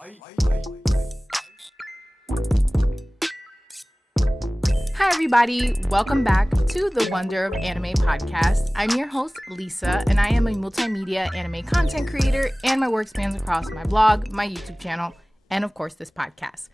Hi, everybody. Welcome back to the Wonder of Anime podcast. I'm your host, Lisa, and I am a multimedia anime content creator, and my work spans across my blog, my YouTube channel, and of course, this podcast.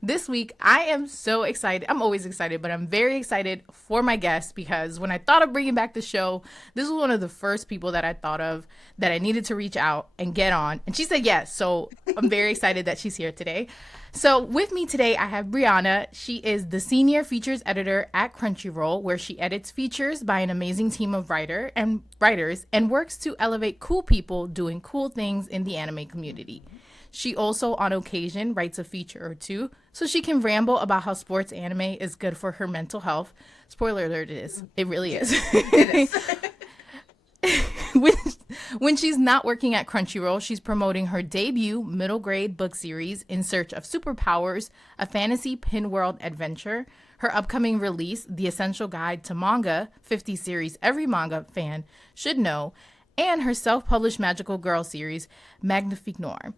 This week, I am so excited. I'm always excited, but I'm very excited for my guest because when I thought of bringing back the show, this was one of the first people that I thought of that I needed to reach out and get on. And she said yes. So I'm very excited that she's here today. So with me today, I have Briana. She is the senior features editor at Crunchyroll, where she edits features by an amazing team of writers and works to elevate cool people doing cool things in the anime community. She also, on occasion, writes a feature or two so she can ramble about how sports anime is good for her mental health. Spoiler alert, it is. It really is. It is. When she's not working at Crunchyroll, she's promoting her debut middle grade book series, In Search of Superpowers, a fantasy pin world adventure, her upcoming release, The Essential Guide to Manga, 50 series every manga fan should know, and her self-published magical girl series, Magnifique Noir.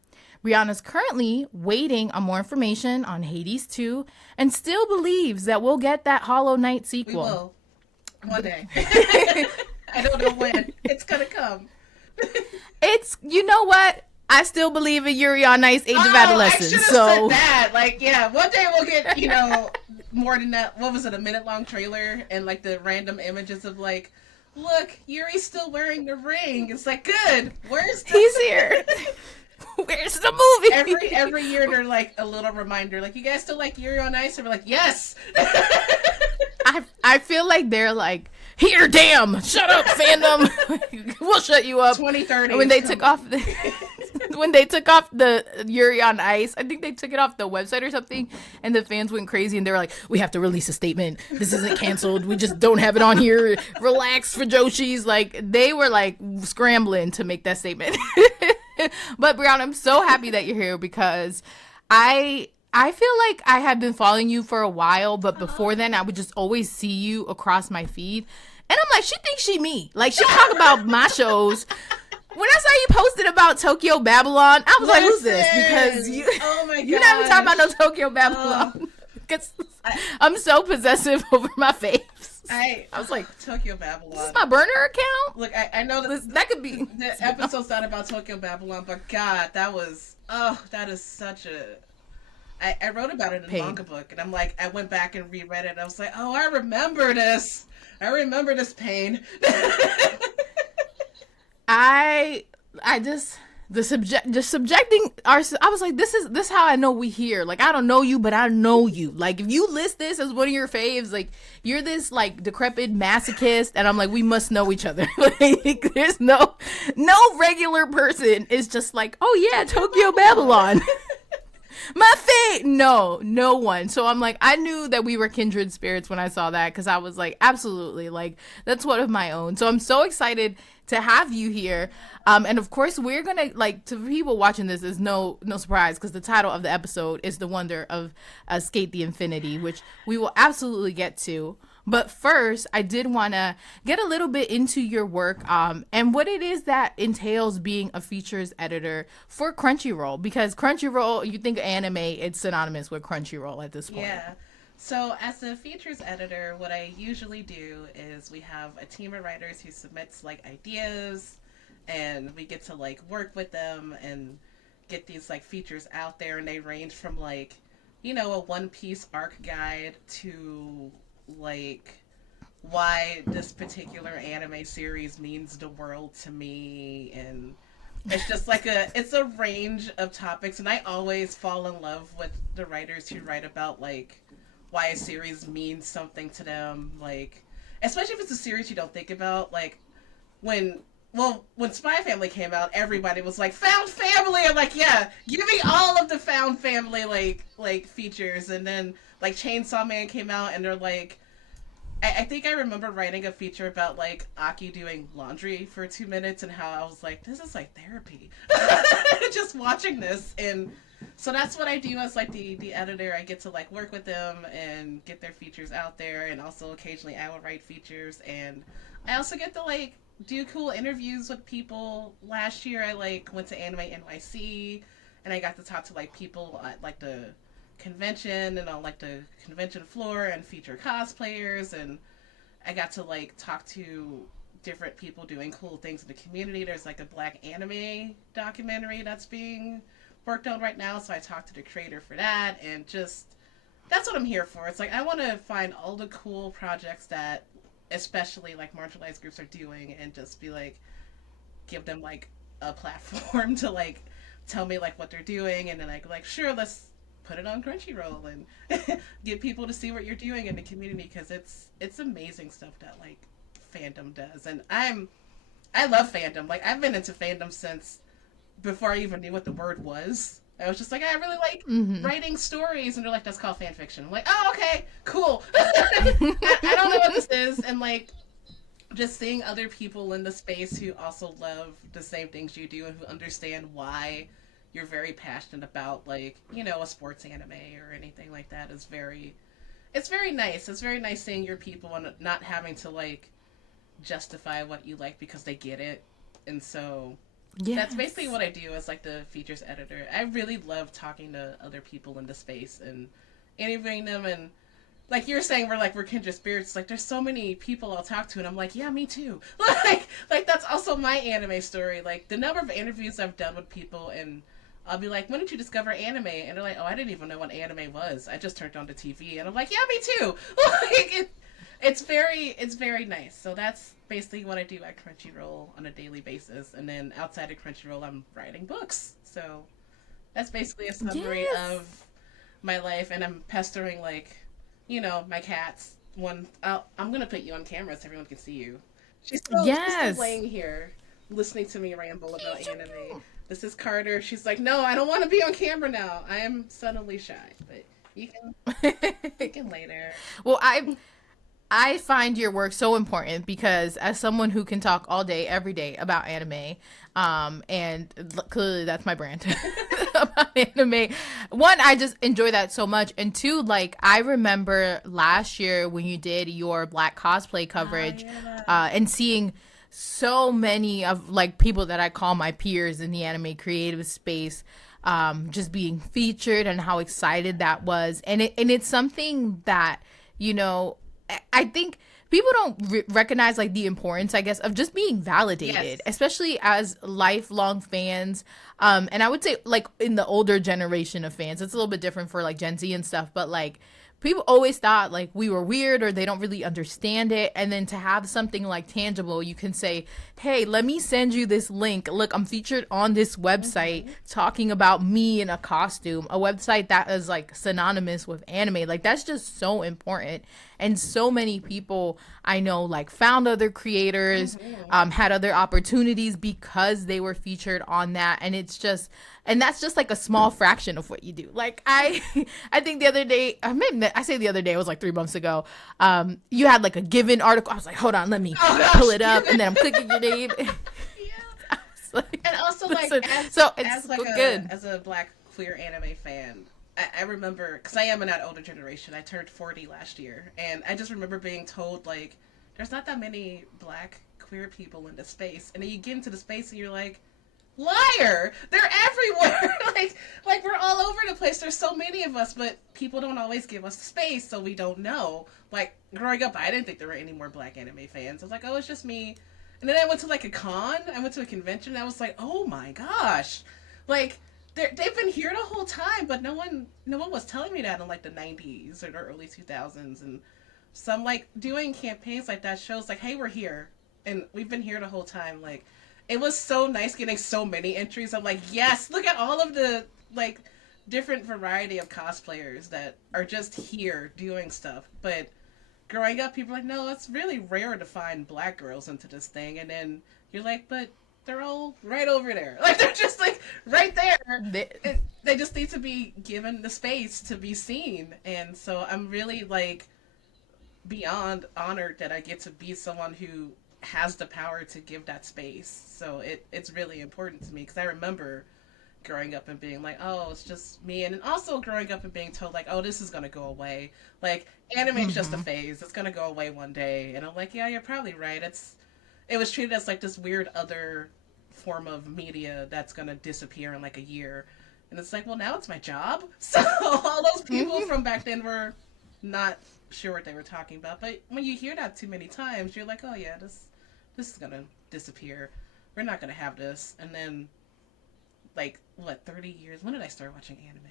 Brianna's currently waiting on more information on Hades 2 and still believes that we'll get that Hollow Knight sequel. We will. One day. I don't know when. It's gonna come. You know what? I still believe in Yuri on Ice Age of Adolescence. I should have said that. One day we'll get, more than that. What was it, a minute-long trailer? And, the random images of, look, Yuri's still wearing the ring. It's good. Where's the... He's here. Where's the movie? Every year they're a little reminder, you guys still like Yuri on Ice? And we're like, yes. I feel like they're here, damn, shut up, fandom. We'll shut you up. 2030. When they took off the Yuri on Ice, I think they took it off the website or something, and the fans went crazy and they were like, we have to release a statement. This isn't canceled. We just don't have it on here. Relax for Joshi's. They were scrambling to make that statement. But Brianna, I'm so happy that you're here because I feel like I had been following you for a while, but before then I would just always see you across my feed. And I'm like, she thinks she me. She talk about my shows. When I saw you posted about Tokyo Babylon, I was like, who's this? Because oh my you're not even talking about no Tokyo Babylon. Because I'm so possessive over my face. I was like, Tokyo Babylon. Is this my burner account? Look, I know that could be. The episode's not about Tokyo Babylon, but God, that is such a... I wrote about it in a manga book, and I went back and reread it, and I was like, oh, I remember this. I remember this pain. Subjecting our, I was like, this is how I know we here. I don't know you, but I know you. If you list this as one of your faves, you're this decrepit masochist, and I'm like, we must know each other. There's no regular person is just oh yeah, Tokyo Babylon. My fate. No one. So I'm I knew that we were kindred spirits when I saw that, because I was absolutely, that's one of my own. So I'm so excited to have you here. And of course, we're gonna to people watching this is no surprise, because the title of the episode is The Wonder of Sk8 The Infinity, which we will absolutely get to. But first, I did want to get a little bit into your work and what it is that entails being a features editor for Crunchyroll. Because Crunchyroll, you think of anime, it's synonymous with Crunchyroll at this point. Yeah. So as a features editor, what I usually do is we have a team of writers who submits ideas, and we get to work with them and get these features out there, and they range from a One Piece arc guide to why this particular anime series means the world to me, and it's just it's a range of topics, and I always fall in love with the writers who write about why a series means something to them, especially if it's a series you don't think about, when Spy Family came out, everybody was found family. I'm yeah, give me all of the found family features. And then Chainsaw Man came out, and they're I think I remember writing a feature about Aki doing laundry for 2 minutes, and how I was this is therapy. Just watching this. And so that's what I do as the editor. I get to work with them and get their features out there, and also occasionally I will write features, and I also get to do cool interviews with people. Last year I went to Anime NYC and I got to talk to like people at like the convention and on like the convention floor and feature cosplayers, and I got to like talk to different people doing cool things in the community. There's like a black anime documentary that's being worked on right now, so I talked to the creator for that, and just that's what I'm here for. It's like I want to find all the cool projects that especially like marginalized groups are doing and just be like give them like a platform to like tell me like what they're doing, and then like sure, let's put it on Crunchyroll and get people to see what you're doing in the community, because it's amazing stuff that like fandom does. And I love fandom. Like I've been into fandom since before I even knew what the word was. I was just like, I really like writing stories, and they're like, that's called fan fiction. I'm like, oh, okay, cool. I don't know what this is, and like, just seeing other people in the space who also love the same things you do and who understand why you're very passionate about, like, you know, a sports anime or anything like that is very, it's very nice. It's very nice seeing your people and not having to like justify what you like because they get it. And so that's basically what I do as like the features editor. I really love talking to other people in the space and interviewing them, and like you're saying, we're kindred spirits. Like there's so many people I'll talk to, and I'm like, yeah, me too. Like that's also my anime story. Like the number of interviews I've done with people, and I'll be like, when did you discover anime? And they're like, oh, I didn't even know what anime was. I just turned on the TV, and I'm like, yeah, me too. Like it's very nice. So that's basically what I do at Crunchyroll on a daily basis, and then outside of Crunchyroll, I'm writing books. So that's basically a summary of my life, and I'm pestering like, you know, my cats. I'm gonna put you on camera so everyone can see you. She's still laying here, listening to me ramble about anime. This is Carter. She's like, no, I don't want to be on camera now. I am suddenly shy, but you can later. Well, I find your work so important because as someone who can talk all day, every day about anime, and clearly that's my brand about anime. One, I just enjoy that so much, and two, like I remember last year when you did your Black cosplay coverage, and seeing so many of like people that I call my peers in the anime creative space, just being featured, and how excited that was, and it's something that, you know, I think people don't recognize like the importance, I guess, of just being validated, especially as lifelong fans. And I would say like in the older generation of fans, it's a little bit different for like Gen Z and stuff, but like people always thought like we were weird or they don't really understand it. And then to have something like tangible, you can say, hey, let me send you this link. Look, I'm featured on this website talking about me in a costume, a website that is like synonymous with anime. Like that's just so important. And so many people I know like found other creators, had other opportunities because they were featured on that. And it's just, and that's just like a small fraction of what you do. Like I think the other day, I say the other day, it was like 3 months ago. You had like a Given article. I was like, hold on, let me pull it up, and then I'm clicking your name. Like, and also like as a Black queer anime fan, I remember, because I am in that older generation. I turned 40 last year, and I just remember being told like, there's not that many Black queer people in the space, and then you get into the space and you're like, liar, they're everywhere. like we're all over the place. There's so many of us, but people don't always give us space, so we don't know. Like growing up, I didn't think there were any more Black anime fans. I was like, oh, it's just me. And then I went to like a con, I went to a convention, and I was like, oh my gosh, like they've been here the whole time, but no one was telling me that in like the 90s or the early 2000s. And so I'm like doing campaigns like that shows like, hey, we're here and we've been here the whole time. Like it was so nice getting so many entries. I'm like, yes, look at all of the like different variety of cosplayers that are just here doing stuff. But growing up, people are like, no, it's really rare to find Black girls into this thing. And then you're like, but they're all right over there. Like they're just like right there. They just need to be given the space to be seen. And so I'm really like beyond honored that I get to be someone who has the power to give that space. So it's really important to me, because I remember growing up and being like, oh, it's just me. And also growing up and being told like, oh, this is going to go away. Like anime's just a phase. It's going to go away one day. And I'm like, yeah, you're probably right. It was treated as like this weird other form of media that's going to disappear in like a year. And it's like, well, now it's my job. So all those people from back then were not sure what they were talking about. But when you hear that too many times, you're like, oh yeah, this is gonna disappear. We're not gonna have this. And then, like, what, 30 years? When did I start watching anime?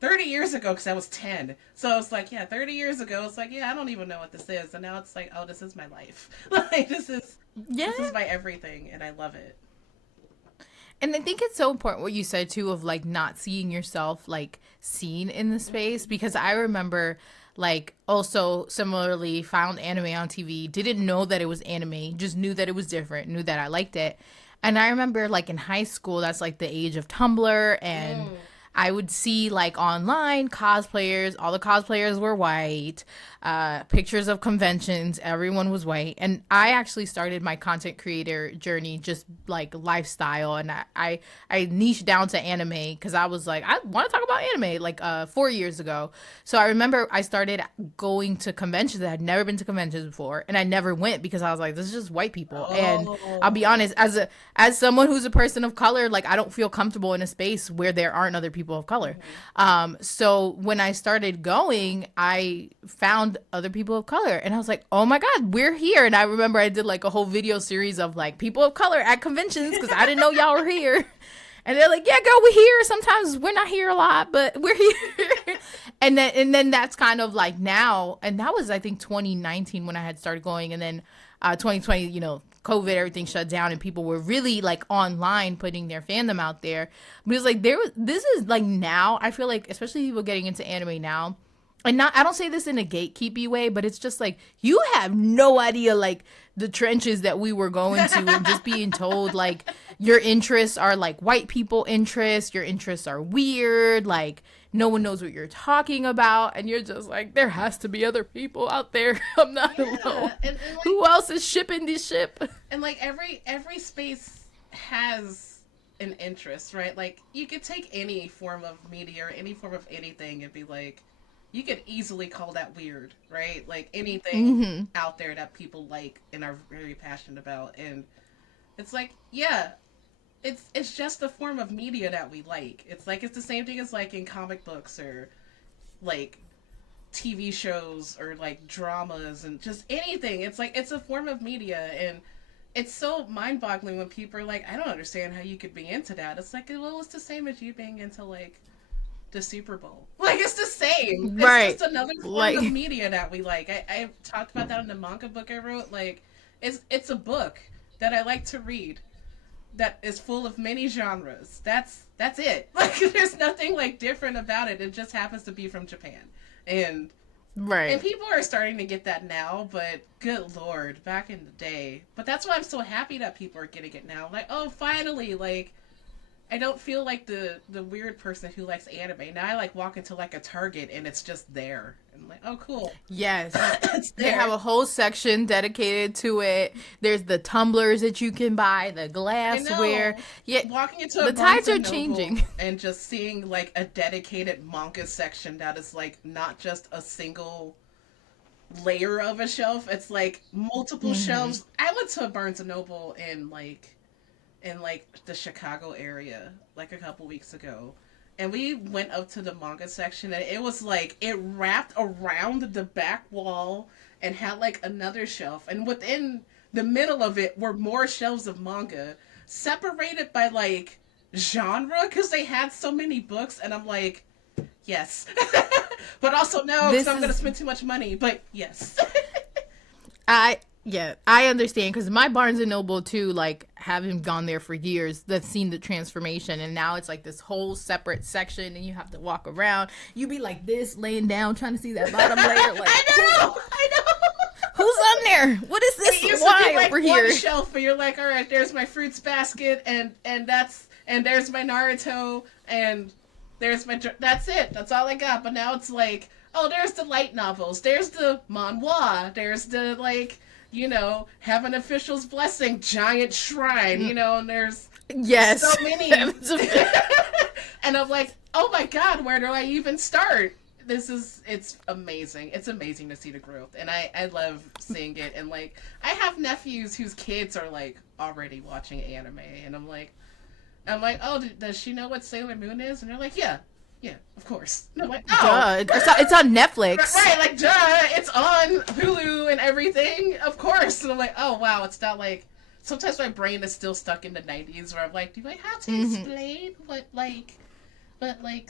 30 years ago, because I was 10. So it's like, yeah, 30 years ago, it's like, yeah, I don't even know what this is. And now it's like, oh, this is my life. Like, this is my everything, and I love it. And I think it's so important what you said too of like not seeing yourself like seen in the space, because I remember like also similarly found anime on TV, didn't know that it was anime, just knew that it was different, knew that I liked it. And I remember like in high school, that's like the age of Tumblr, and I would see like online cosplayers, all the cosplayers were white, pictures of conventions, everyone was white. And I actually started my content creator journey just like lifestyle. And I niched down to anime because I was like, I want to talk about anime like 4 years ago. So I remember I started going to conventions. I had never been to conventions before, and I never went because I was like, this is just white people. And I'll be honest, as someone who's a person of color, like I don't feel comfortable in a space where there aren't other people of color. So when I started going, I found other people of color, and I was like, oh my god, we're here. And I remember I did like a whole video series of like people of color at conventions because I didn't know y'all were here. And they're like, yeah, girl, we're here. Sometimes we're not here a lot, but we're here. and then that's kind of like now, and that was I think 2019 when I had started going, and then 2020, COVID, everything shut down, and people were really like online putting their fandom out there. But it's like this is like now, I feel like, especially people getting into anime now, and not, I don't say this in a gatekeepy way, but it's just like you have no idea like the trenches that we were going to, and just being told like your interests are like white people interests, your interests are weird, like no one knows what you're talking about, and you're just like, there has to be other people out there. I'm not alone. And like, who else is shipping this ship? And like every space has an interest, right? Like you could take any form of media or any form of anything and be like, you could easily call that weird, right? Like anything out there that people like and are very passionate about. And it's like, yeah, it's just a form of media that we like. It's like it's the same thing as like in comic books or like TV shows or like dramas and just anything. It's like it's a form of media, and it's so mind-boggling when people are like, I don't understand how you could be into that. It's like, well, it's the same as you being into like the Super Bowl. Like it's the same. Right. It's just another form of media that we like. I talked about that in the manga book I wrote. Like it's a book that I like to read that is full of many genres. That's it. Like there's nothing like different about it. It just happens to be from Japan. And people are starting to get that now, but good lord, back in the day. But that's why I'm so happy that people are getting it now. Like, oh, finally, like I don't feel like the weird person who likes anime. Now I like walk into like a Target and it's just there. And I'm like, oh cool. Yes. They have a whole section dedicated to it. There's the tumblers that you can buy, the glassware. Yeah. Walking into the tides are changing. And just seeing like a dedicated manga section that is like not just a single layer of a shelf. It's like multiple shelves. I went to a Barnes and Noble in the Chicago area like a couple weeks ago, and we went up to the manga section, and it was like it wrapped around the back wall and had like another shelf, and within the middle of it were more shelves of manga separated by like genre because they had so many books. And I'm like, yes. But also no, because I'm gonna spend too much money, but yes. I understand, because my Barnes and Noble too, like having gone there for years, that's seen the transformation, and now it's like this whole separate section, and you have to walk around. You be like this, laying down, trying to see that bottom layer. Like, I know. Who's on there? What is this? Why like over here? One shelf, where you're like, all right, there's my fruits basket, and there's my Naruto, and there's my that's it. That's all I got. But now it's like, oh, there's the light novels, there's the manhwa, there's the like, have an official's blessing, giant shrine, and there's so many. And I'm like, oh my god, where do I even start? It's amazing. It's amazing to see the growth, and I love seeing it. And like, I have nephews whose kids are like already watching anime, and I'm like, I'm like, oh, does she know what Sailor Moon is? And they're like, yeah, yeah, of course. And I'm like, oh, Duh. It's on Netflix. right, like, duh, it's on Hulu and everything, of course. And I'm like, oh, wow, it's not like, sometimes my brain is still stuck in the 90s where I'm like, do I have to explain what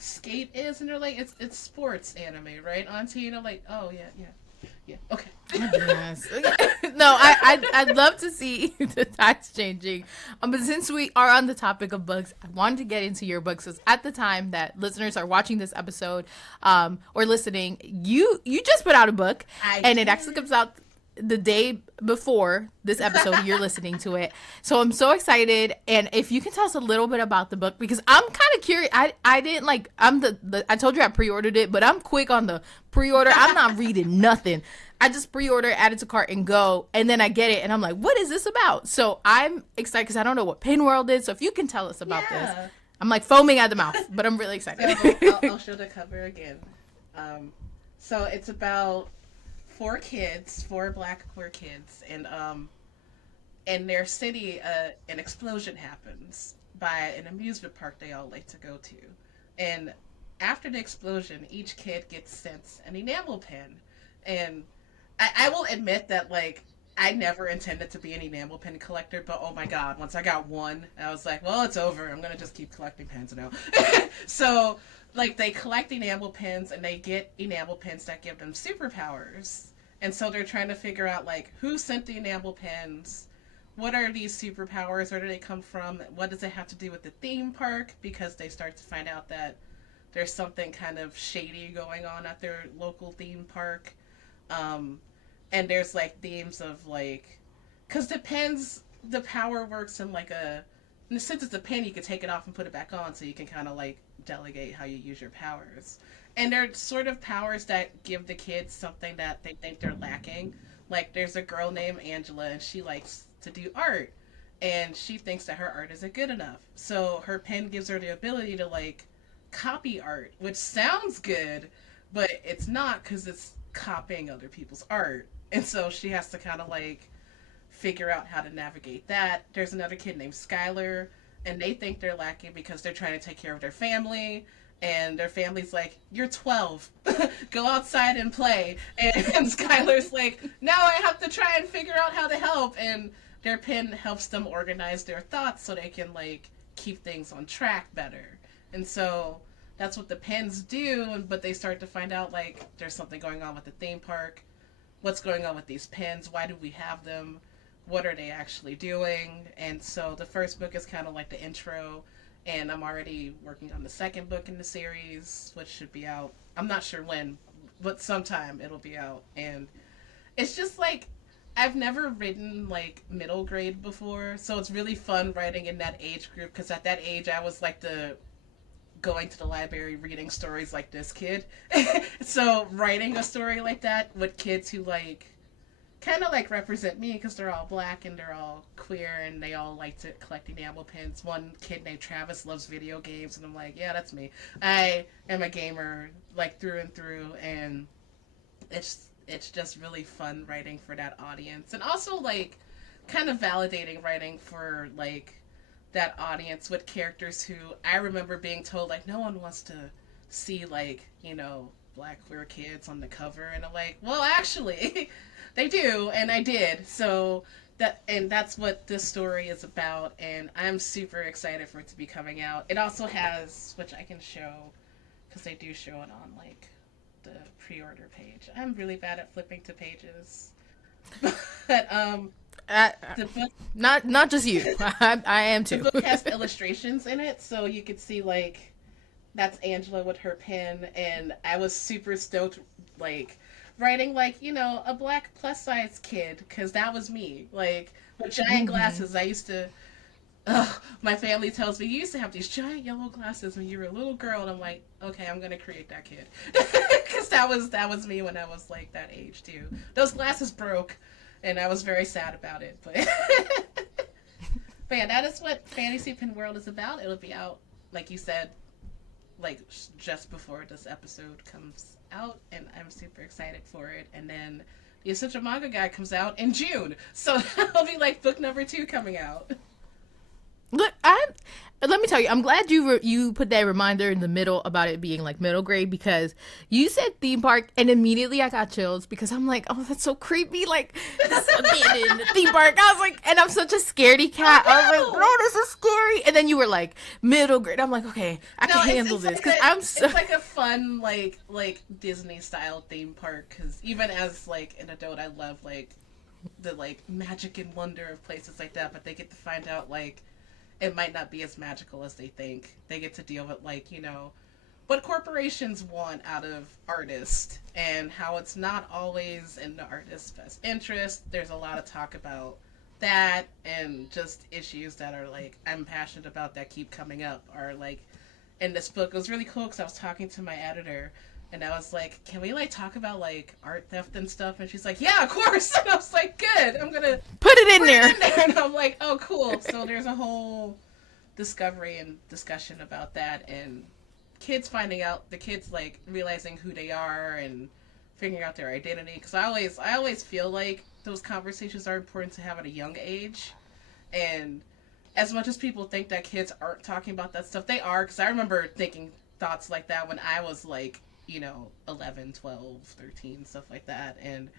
skate is? And they're like, it's sports anime, right, auntie? And I'm like, oh, yeah, yeah. Yeah. Okay. Yes. No, I'd love to see the times changing. But since we are on the topic of books, I wanted to get into your books. Because at the time that listeners are watching this episode, or listening, you just put out a book, and it actually comes out the day before this episode. You're listening to it, so I'm so excited. And if you can tell us a little bit about the book, because I'm kind of curious. I didn't like, I'm the I told you I pre-ordered it, but I'm quick on the pre-order. I'm not reading nothing. I just pre-order, add it to cart, and go, and then I get it, and I'm like, what is this about? So I'm excited because I don't know what Pinworld is. So if you can tell us about this, I'm like foaming at the mouth, but I'm really excited. So I'll show the cover again. So it's about four black queer kids, and in their city, an explosion happens by an amusement park they all like to go to, and after the explosion, each kid gets sent an enamel pen, and I will admit that like I never intended to be an enamel pen collector, but oh my god, once I got one, I was like, well, it's over. I'm gonna just keep collecting pens now. So like they collect enamel pens and they get enamel pens that give them superpowers. And so they're trying to figure out like who sent the enamel pens, what are these superpowers, where do they come from, what does it have to do with the theme park, because they start to find out that there's something kind of shady going on at their local theme park. And there's like themes of like, because the power works in like in the sense it's a pen, you can take it off and put it back on, so you can kind of like delegate how you use your powers. And they're sort of powers that give the kids something that they think they're lacking. Like there's a girl named Angela, and she likes to do art, and she thinks that her art isn't good enough. So her pen gives her the ability to like copy art, which sounds good, but it's not, because it's copying other people's art. And so she has to kind of like figure out how to navigate that. There's another kid named Skylar, and they think they're lacking because they're trying to take care of their family. And their family's like, you're 12. Go outside and play. And Skylar's like, now I have to try and figure out how to help. And their pen helps them organize their thoughts so they can like keep things on track better. And so that's what the pens do. But they start to find out like there's something going on with the theme park. What's going on with these pens? Why do we have them? What are they actually doing? And so the first book is kind of like the intro, and I'm already working on the second book in the series, which should be out. I'm not sure when, but sometime it'll be out. And it's just like, I've never written like middle grade before, so it's really fun writing in that age group, because at that age I was like the going to the library reading stories like this kid. So writing a story like that with kids who like kind of like represent me, because they're all black and they're all queer and they all like to collect enamel pins. One kid named Travis loves video games, and I'm like, yeah, that's me. I am a gamer like through and through, and it's just really fun writing for that audience, and also like kind of validating writing for like that audience with characters who I remember being told like no one wants to see like, you know, black queer kids on the cover, and I'm like, well, actually they do, and I did. So that's what this story is about, and I'm super excited for it to be coming out. It also has, which I can show because they do show it on like the pre-order page. I'm really bad at flipping to pages. But the book, not just you. I am too. the book has illustrations in it, so you could see like that's Angela with her pen, and I was super stoked like writing like, you know, a black plus size kid, because that was me, like with giant glasses. I used to my family tells me you used to have these giant yellow glasses when you were a little girl, and I'm like, okay, I'm gonna create that kid, because that was me when I was like that age too. Those glasses broke, and I was very sad about it, but but yeah, that is what Fantasy Pen World is about. It'll be out, like you said, like just before this episode comes out, and I'm super excited for it. And then the Essential Manga Guide comes out in June, so that'll be like book number 2 coming out. Look, let me tell you, I'm glad you put that reminder in the middle about it being like middle grade, because you said theme park and immediately I got chills because I'm like, oh, that's so creepy, like this abandoned theme park. I was like, and I'm such a scaredy cat. I was like, bro, this is scary. And then you were like middle grade. I'm like, okay, I can handle this because it's like a fun like Disney style theme park. Because even as like an adult, I love like the like magic and wonder of places like that. But they get to find out like it might not be as magical as they think. They get to deal with like, what corporations want out of artists and how it's not always in the artist's best interest. There's a lot of talk about that and just issues that are like I'm passionate about that keep coming up are like in this book. It was really cool because I was talking to my editor and I was like, can we like talk about like art theft and stuff? And she's like, yeah, of course. And I was like, good, I'm gonna put it in there. And I'm like, oh cool. So there's a whole discovery and discussion about that, and kids finding out, the kids like realizing who they are and figuring out their identity. Because I always feel like those conversations are important to have at a young age. And as much as people think that kids aren't talking about that stuff, they are. Because I remember thinking thoughts like that when I was like 11, 12, 13, stuff like that. And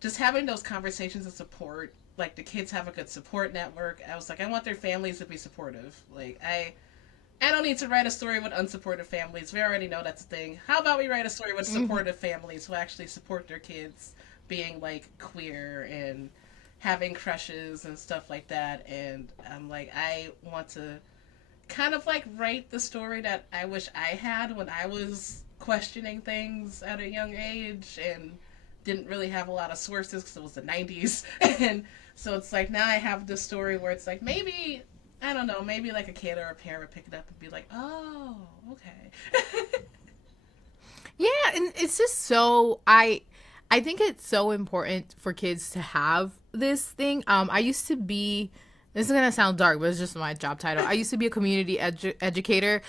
just having those conversations and support, like the kids have a good support network. I was like, I want their families to be supportive. Like I don't need to write a story with unsupportive families. We already know that's a thing. How about we write a story with supportive families who actually support their kids being like queer and having crushes and stuff like that. And I'm like, I want to kind of like write the story that I wish I had when I was questioning things at a young age and didn't really have a lot of sources because it was the 90s. And so it's like now I have this story where it's like maybe, I don't know, maybe like a kid or a parent would pick it up and be like, oh, okay. Yeah, and it's just I think it's so important for kids to have this thing. I used to be, this is gonna sound dark, but it's just my job title. I used to be a community educator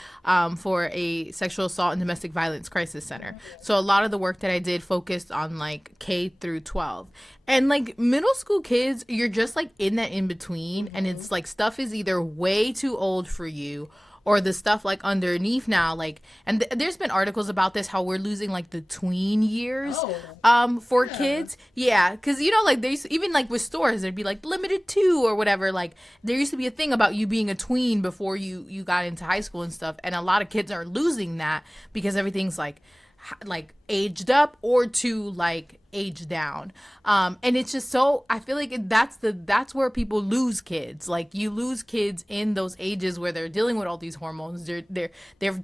for a sexual assault and domestic violence crisis center. So a lot of the work that I did focused on like K through 12. And like middle school kids, you're just like in that in between, and it's like stuff is either way too old for you, or the stuff like underneath now, like, and there's been articles about this, how we're losing like the tween years for kids. Yeah, because like there's even like with stores, there'd be like limited to or whatever. Like there used to be a thing about you being a tween before you got into high school and stuff, and a lot of kids are losing that because everything's like aged up or to like age down, and it's just so, I feel like that's where people lose kids. Like you lose kids in those ages where they're dealing with all these hormones, they're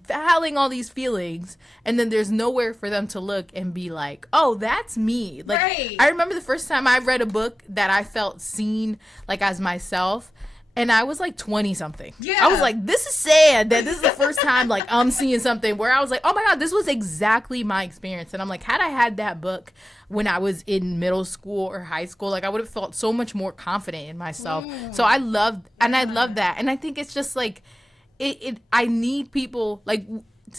battling all these feelings, and then there's nowhere for them to look and be like, oh, that's me. Like right. I remember the first time I read a book that I felt seen like as myself, and I was like 20 something. Yeah. I was like, this is sad that this is the first time like I'm seeing something where I was like, oh my God, this was exactly my experience. And I'm like, had I had that book when I was in middle school or high school, like I would have felt so much more confident in myself. So I love that. And I think it's just like, I need people like,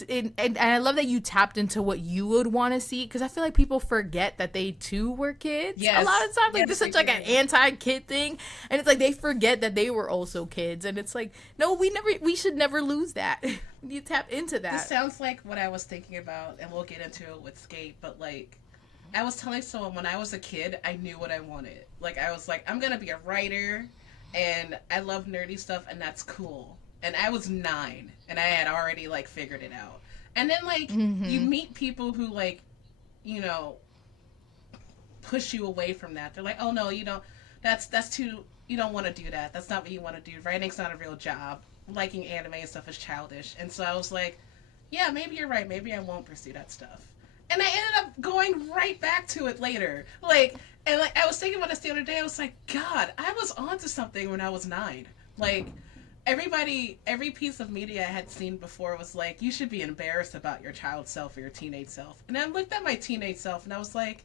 and I love that you tapped into what you would want to see, because I feel like people forget that they too were kids. Yes. A lot of times, like this is such like an anti-kid thing, and it's like they forget that they were also kids, and it's like, no, we should never lose that. You tap into that. This sounds like what I was thinking about, and we'll get into it with Sk8, but like I was telling someone when I was a kid, I knew what I wanted. Like I was like, I'm gonna be a writer, and I love nerdy stuff, and that's cool. And I was 9, and I had already like figured it out. And then like you meet people who like, push you away from that. They're like, oh no, you don't. That's too. You don't want to do that. That's not what you want to do. Writing's not a real job. Liking anime and stuff is childish. And so I was like, yeah, maybe you're right. Maybe I won't pursue that stuff. And I ended up going right back to it later. Like, and like I was thinking about this the other day. I was like, God, I was onto something when I was 9. Like. Every piece of media I had seen before was like, you should be embarrassed about your child self or your teenage self. And I looked at my teenage self and I was like,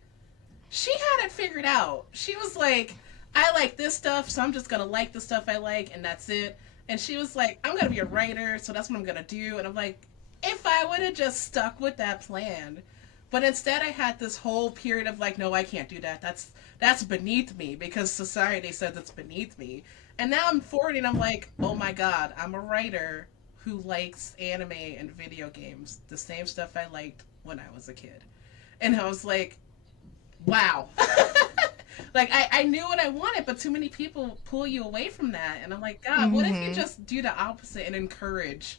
she had it figured out. She was like, I like this stuff, so I'm just going to like the stuff I like, and that's it. And she was like, I'm going to be a writer, so that's what I'm going to do. And I'm like, if I would have just stuck with that plan, But instead I had this whole period of like, no, I can't do that. That's beneath me because society says it's beneath me. And now I'm 40 and I'm like, oh my god, I'm a writer who likes anime and video games, the same stuff I liked when I was a kid. And I was like, wow. Like I knew what I wanted, but too many people pull you away from that. And I'm like, God, what if you just do the opposite and encourage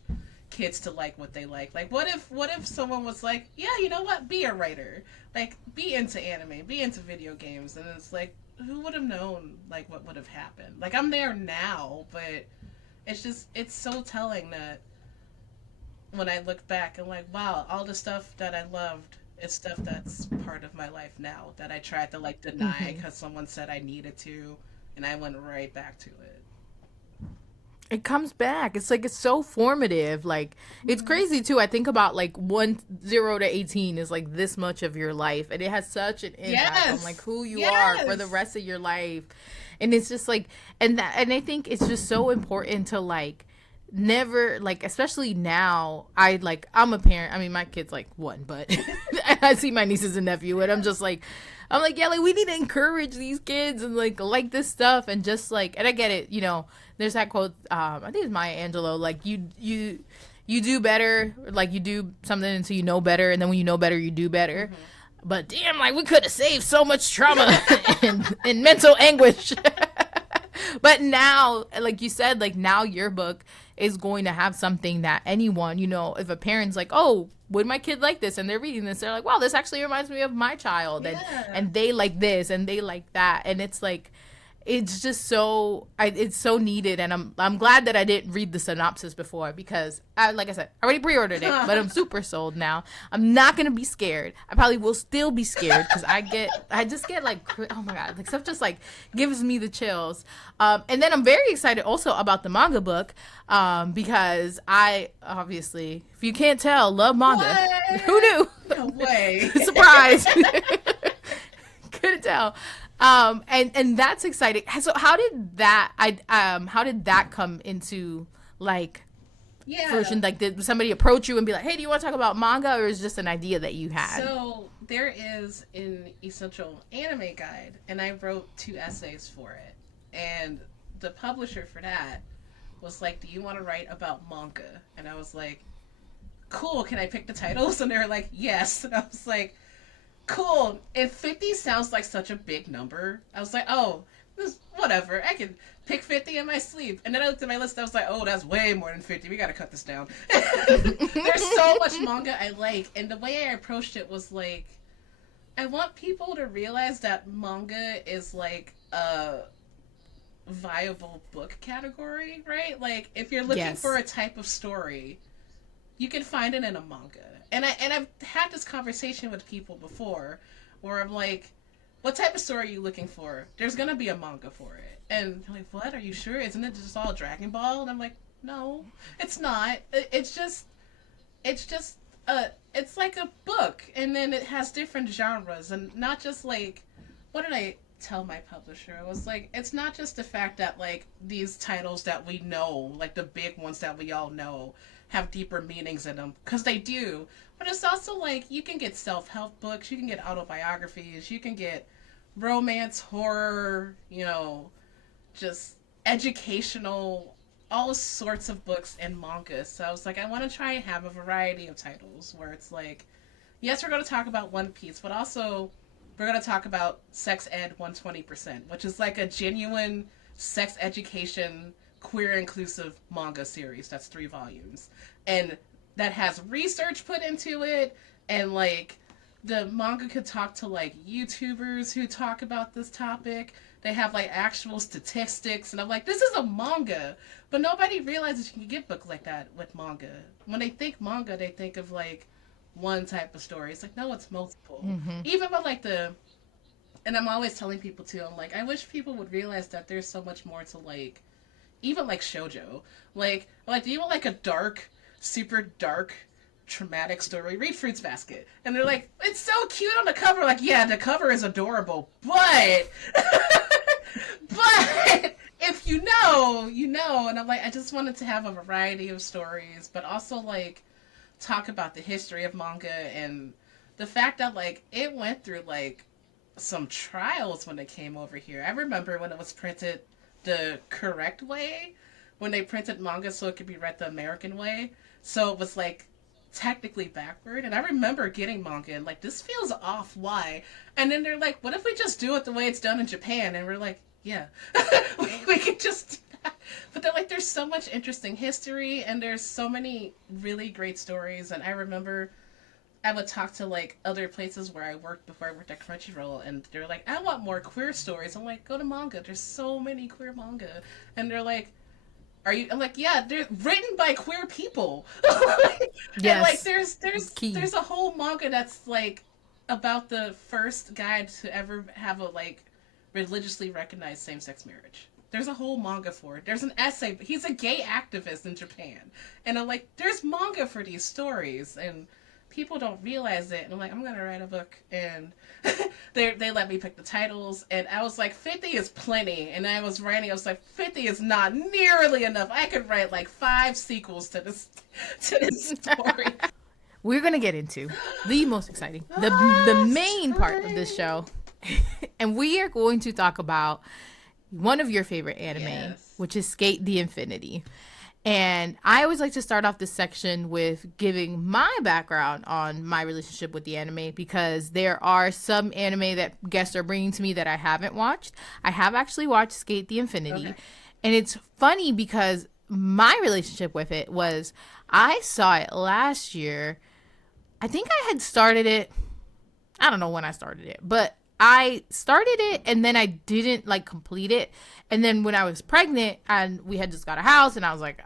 kids to like what they like? Like what if someone was like, yeah, you know what? Be a writer. Like be into anime, be into video games. And it's like, who would have known like what would have happened? Like I'm there now, but it's so telling that when I look back, I'm like, wow, all the stuff that I loved, it's stuff that's part of my life now that I tried to like deny because someone said I needed to, and I went right back to it. It comes back. It's like it's so formative. Like it's crazy too. I think about like 10 to 18 is like this much of your life, and it has such an impact on like who you are for the rest of your life. And it's just like, and I think it's just so important to like never like, especially now. I'm a parent. I mean, my kid's like 1, but I see my nieces and nephew, and I'm like, yeah, like we need to encourage these kids and like this stuff, and just like, and I get it, you know. There's that quote, I think it's Maya Angelou, like you do better, like you do something until you know better, and then when you know better, you do better. But damn, like we could have saved so much trauma and mental anguish. But now, like you said, like now your book is going to have something that anyone, you know, if a parent's like, oh, would my kid like this? And they're reading this, they're like, wow, this actually reminds me of my child. And they like this and they like that. And it's like, it's just so it's so needed, and I'm glad that I didn't read the synopsis before, because like I said, I already pre-ordered it, but I'm super sold now. I'm not gonna be scared. I probably will still be scared because I just get like, oh my god, like stuff just like gives me the chills. And then I'm very excited also about the manga book, because I obviously, if you can't tell, love manga. What? Who knew? No way. Surprise. Couldn't tell. And that's exciting. So how did that come into like fruition? Like did somebody approach you and be like, hey, do you want to talk about manga, or is it just an idea that you had? So there is an essential anime guide, and I wrote 2 essays for it. And the publisher for that was like, do you want to write about manga? And I was like, cool, can I pick the titles? And they were like, yes. And I was like, cool. If 50 sounds like such a big number, I was like, oh, whatever. I can pick 50 in my sleep. And then I looked at my list, I was like, oh, that's way more than 50. We gotta cut this down. There's so much manga I like. And the way I approached it was like, I want people to realize that manga is like a viable book category, right? Like, if you're looking for a type of story, you can find it in a manga. And I've had this conversation with people before where I'm like, what type of story are you looking for? There's going to be a manga for it. And they're like, what? Are you sure? Isn't it just all Dragon Ball? And I'm like, no, it's not. It's like a book. And then it has different genres, and not just like, what did I tell my publisher? I was like, it's not just the fact that like these titles that we know, like the big ones that we all know, have deeper meanings in them, because they do. But it's also like, you can get self-help books, you can get autobiographies, you can get romance, horror, you know, just educational, all sorts of books and manga. So I was like, I want to try and have a variety of titles where it's like, yes, we're going to talk about One Piece, but also we're going to talk about Sex Ed 120%, which is like a genuine sex education, queer inclusive manga series that's 3 volumes, and that has research put into it, and like the manga could talk to like YouTubers who talk about this topic. They have like actual statistics, and I'm like, this is a manga, but nobody realizes you can get books like that with manga. When they think manga, they think of like one type of story. It's like, no, it's multiple. Even with like and I'm always telling people too, I'm like, I wish people would realize that there's so much more to like, even like shoujo. Like do you want like a dark, super dark, traumatic story? Read Fruits Basket. And they're like, it's so cute on the cover. Like, yeah, the cover is adorable, but but if you know, you know. And I'm like, I just wanted to have a variety of stories, but also like talk about the history of manga and the fact that like it went through like some trials when it came over here. I remember when it was printed the correct way, when they printed manga so it could be read the American way. So it was like technically backward. And I remember getting manga and like, this feels off. Why? And then they're like, what if we just do it the way it's done in Japan? And we're like, yeah, we could just do that. But they're like, there's so much interesting history and there's so many really great stories. And I remember I would talk to like other places where I worked before I worked at Crunchyroll, and they're like, "I want more queer stories." I'm like, "Go to manga. There's so many queer manga." And they're like, "Are you?" I'm like, "Yeah, they're written by queer people." Yes. And like, Key. there's a whole manga that's like about the first guy to ever have a like religiously recognized same-sex marriage. There's a whole manga for it. There's an essay. He's a gay activist in Japan, and I'm like, "There's manga for these stories," and people don't realize it. And I'm like, I'm gonna write a book, and they let me pick the titles, and I was like, 50 is plenty. And I was writing, I was like, 50 is not nearly enough. I could write like 5 sequels to this story. We're gonna get into the most exciting, the main part of this show, and we are going to talk about one of your favorite anime, Yes. which is Sk8 The Infinity. And I always like to start off this section with giving my background on my relationship with the anime, because there are some anime that guests are bringing to me that I haven't watched. I have actually watched Sk8 The Infinity. Okay. And it's funny because my relationship with it was, I saw it last year. I think I had started it. I don't know when I started it, but I started it and then I didn't like complete it. And then when I was pregnant and we had just got a house and I was like,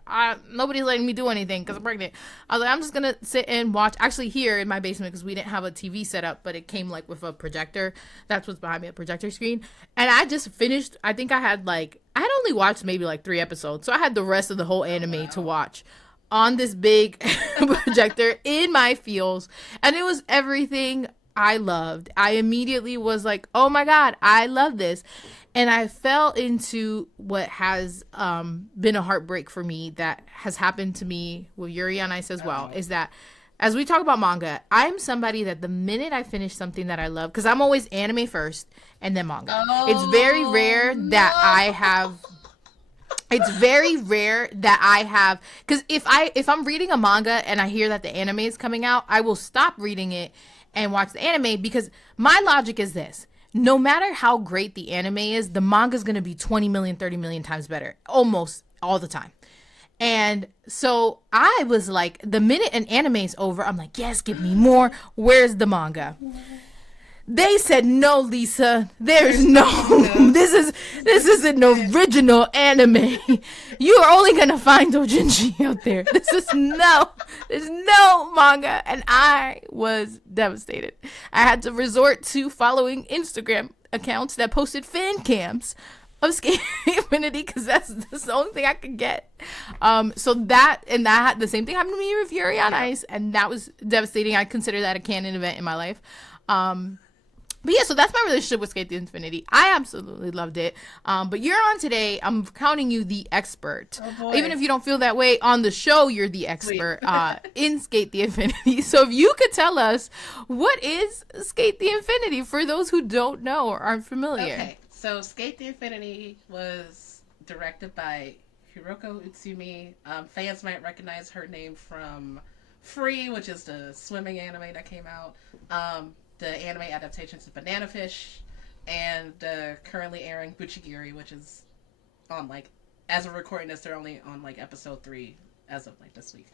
nobody's letting me do anything because I'm pregnant. I was like, I'm just going to sit and watch, actually here in my basement, because we didn't have a TV set up, but it came like with a projector. That's what's behind me, a projector screen. And I just finished, I think I had only watched maybe like 3 episodes. So I had the rest of the whole anime to watch on this big projector in my feels. And it was everything I loved. I immediately was like, oh my God, I love this. And I fell into what has been a heartbreak for me that has happened to me with Yuri on Ice as well, is that as we talk about manga, I'm somebody that the minute I finish something that I love, because I'm always anime first and then manga. It's very rare that I have... It's very rare that I have, because if I'm reading a manga and I hear that the anime is coming out, I will stop reading it and watch the anime, because my logic is this: no matter how great the anime is, the manga is going to be 20 million, 30 million times better, almost all the time. And so I was like, the minute an anime is over, I'm like, yes, give me more. Where's the manga? They said, no, Lisa, there's no, this is an original anime. You are only going to find doujinshi out there. There's no manga. And I was devastated. I had to resort to following Instagram accounts that posted fan cams of Sk8 Infinity, because that's the only thing I could get. So the same thing happened to me with Yuri on Ice, and that was devastating. I consider that a canon event in my life. But yeah, so that's my relationship with Sk8 The Infinity. I absolutely loved it. But you're on today. I'm counting you the expert. Oh, even if you don't feel that way on the show, you're the expert in Sk8 The Infinity. So if you could tell us, what is Sk8 The Infinity for those who don't know or aren't familiar? Okay, so Sk8 The Infinity was directed by Hiroko Utsumi. Fans might recognize her name from Free, which is the swimming anime that came out. The anime adaptations of Banana Fish, and currently airing Buchigiri, which is on like, as of recording this, they're only on like episode 3 as of like this week.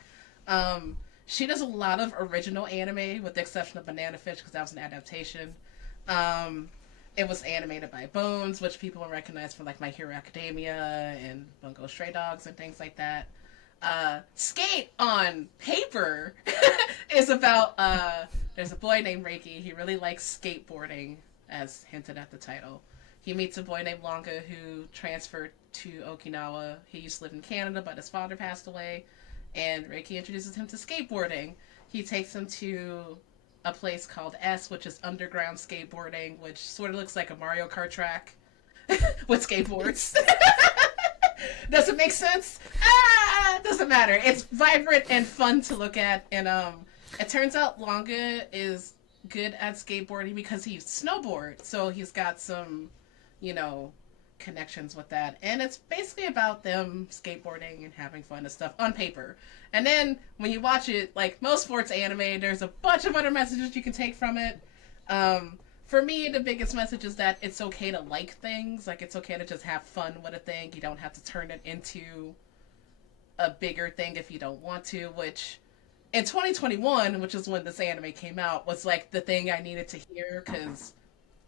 She does a lot of original anime, with the exception of Banana Fish, because that was an adaptation. It was animated by Bones, which people will recognize from like My Hero Academia and Bungo Stray Dogs and things like that. Sk8 on paper is about there's a boy named Reiki. He really likes skateboarding, as hinted at the title. He meets a boy named Longa who transferred to Okinawa. He used to live in Canada, but his father passed away, and Reiki introduces him to skateboarding. He takes him to a place called S, which is underground skateboarding, which sort of looks like a Mario Kart track with skateboards. Does it make sense? Doesn't matter. It's vibrant and fun to look at, and it turns out Longa is good at skateboarding because he snowboards. So he's got some, you know, connections with that. And it's basically about them skateboarding and having fun and stuff on paper. And then when you watch it, like most sports anime, there's a bunch of other messages you can take from it. For me, the biggest message is that it's okay to like things. Like, it's okay to just have fun with a thing. You don't have to turn it into a bigger thing if you don't want to, which in 2021, which is when this anime came out, was like the thing I needed to hear because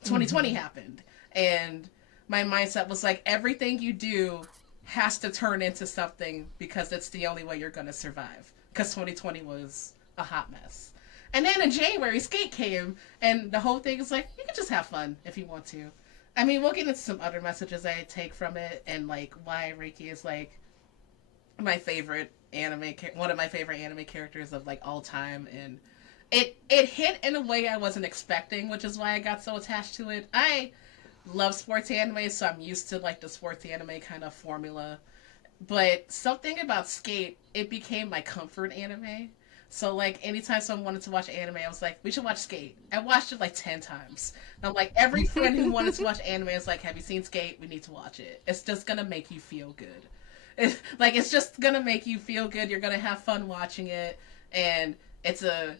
2020 happened. And my mindset was like, everything you do has to turn into something because it's the only way you're going to survive. Because 2020 was a hot mess. And then in January, Sk8 came, and the whole thing is like, you can just have fun if you want to. I mean, we'll get into some other messages I take from it, and like why Reiki is like my favorite anime, one of my favorite anime characters of like all time, and it hit in a way I wasn't expecting, which is why I got so attached to it. I love sports anime, so I'm used to like the sports anime kind of formula. But something about Sk8, it became my comfort anime. So like anytime someone wanted to watch anime, I was like, we should watch Sk8. I watched it like 10 times. And I'm like, every friend who wanted to watch anime is like, have you seen Sk8? We need to watch it. It's just gonna make you feel good. It's just gonna make you feel good. You're gonna have fun watching it. And it's a,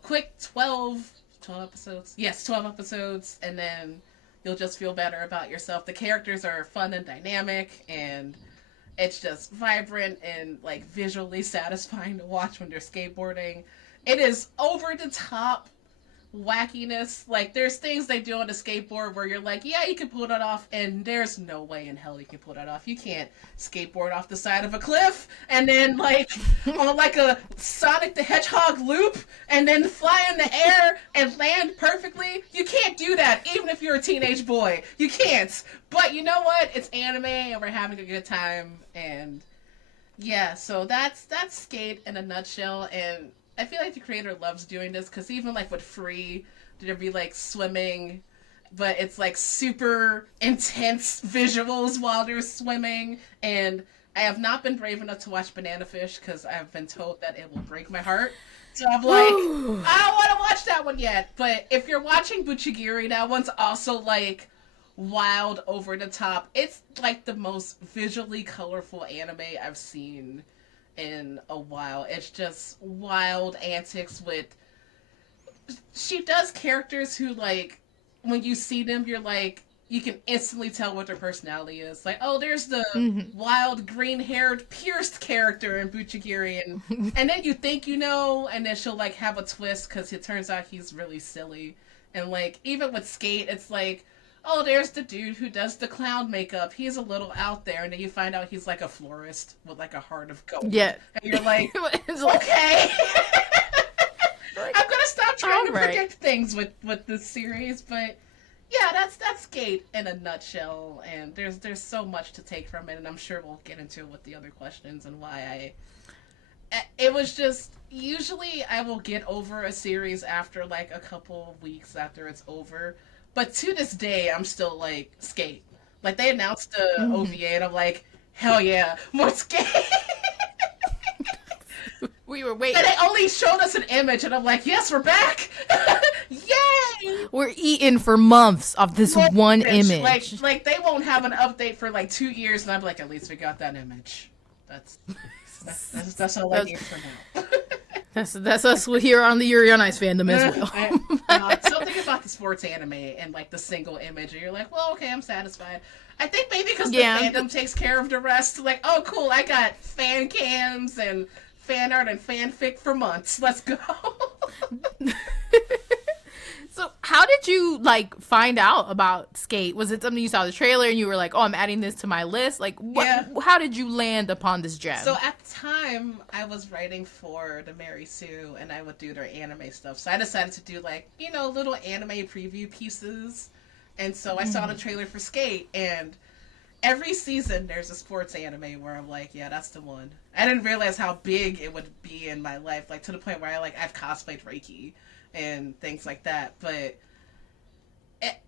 quick 12 episodes. Yes, 12 episodes. And then you'll just feel better about yourself. The characters are fun and dynamic, and it's just vibrant and like visually satisfying to watch when they're skateboarding. It is over the top wackiness. Like, there's things they do on the skateboard where you're like, yeah, you can pull that off, and there's no way in hell you can pull that off. You can't skateboard off the side of a cliff and then like on like a Sonic the Hedgehog loop and then fly in the air and land perfectly. You can't do that, even if you're a teenage boy. You can't. But you know what? It's anime and we're having a good time, and yeah, so that's Sk8 in a nutshell. And I feel like the creator loves doing this because even like with Free, there'd be like swimming, but it's like super intense visuals while they're swimming. And I have not been brave enough to watch Banana Fish because I've been told that it will break my heart. So I'm like, I don't want to watch that one yet. But if you're watching Buchigiri, that one's also like wild, over the top. It's like the most visually colorful anime I've seen in a while. It's just wild antics with, she does characters who like when you see them you're like, you can instantly tell what their personality is. Like, oh, there's the wild green-haired pierced character in Buchigiri, and then you think and then she'll like have a twist because it turns out he's really silly. And like even with Sk8, it's like, oh, there's the dude who does the clown makeup. He's a little out there. And then you find out he's like a florist with like a heart of gold. Yeah. And you're like, okay. I'm going to stop trying to predict things with this series. But yeah, that's Sk8 in a nutshell. And there's so much to take from it. And I'm sure we'll get into it with the other questions and why it was just, usually I will get over a series after like a couple of weeks after it's over. But to this day, I'm still like, Sk8. Like, they announced the OVA, and I'm like, hell yeah, more Sk8. We were waiting. And they only showed us an image, and I'm like, yes, we're back. Yay! We're eating for months off this one image. Like, they won't have an update for like 2 years, and I'm like, at least we got that image. That's all I need for now. That's us here on the Yuri on Ice fandom as well. Something about the sports anime and like the single image, and you're like, well, okay, I'm satisfied. I think maybe because the fandom takes care of the rest. Like, oh, cool, I got fan cams and fan art and fanfic for months. Let's go. So how did you like find out about Sk8? Was it something you saw the trailer and you were like, oh, I'm adding this to my list? Like, how did you land upon this gem? So at the time, I was writing for the Mary Sue, and I would do their anime stuff. So I decided to do like, little anime preview pieces. And so I saw the trailer for Sk8, and every season there's a sports anime where I'm like, yeah, that's the one. I didn't realize how big it would be in my life, like to the point where I've cosplayed Reiki and things like that. But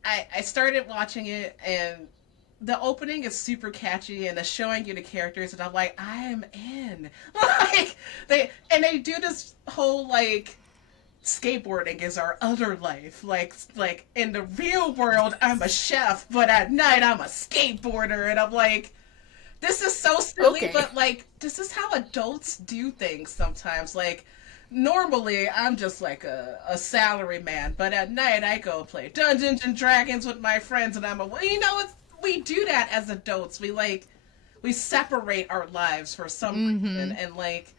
I started watching it, and the opening is super catchy, and they're showing you the characters, and I'm like, I am in. Like, they do this whole like skateboarding is our other life. Like in the real world, I'm a chef, but at night I'm a skateboarder, and I'm like, this is so silly, Okay. but like, this is how adults do things sometimes. Like, normally I'm just like a salary man, but at night I go play Dungeons and Dragons with my friends, and I'm a, well, we do that as adults. We separate our lives for some reason, Mm-hmm. and like,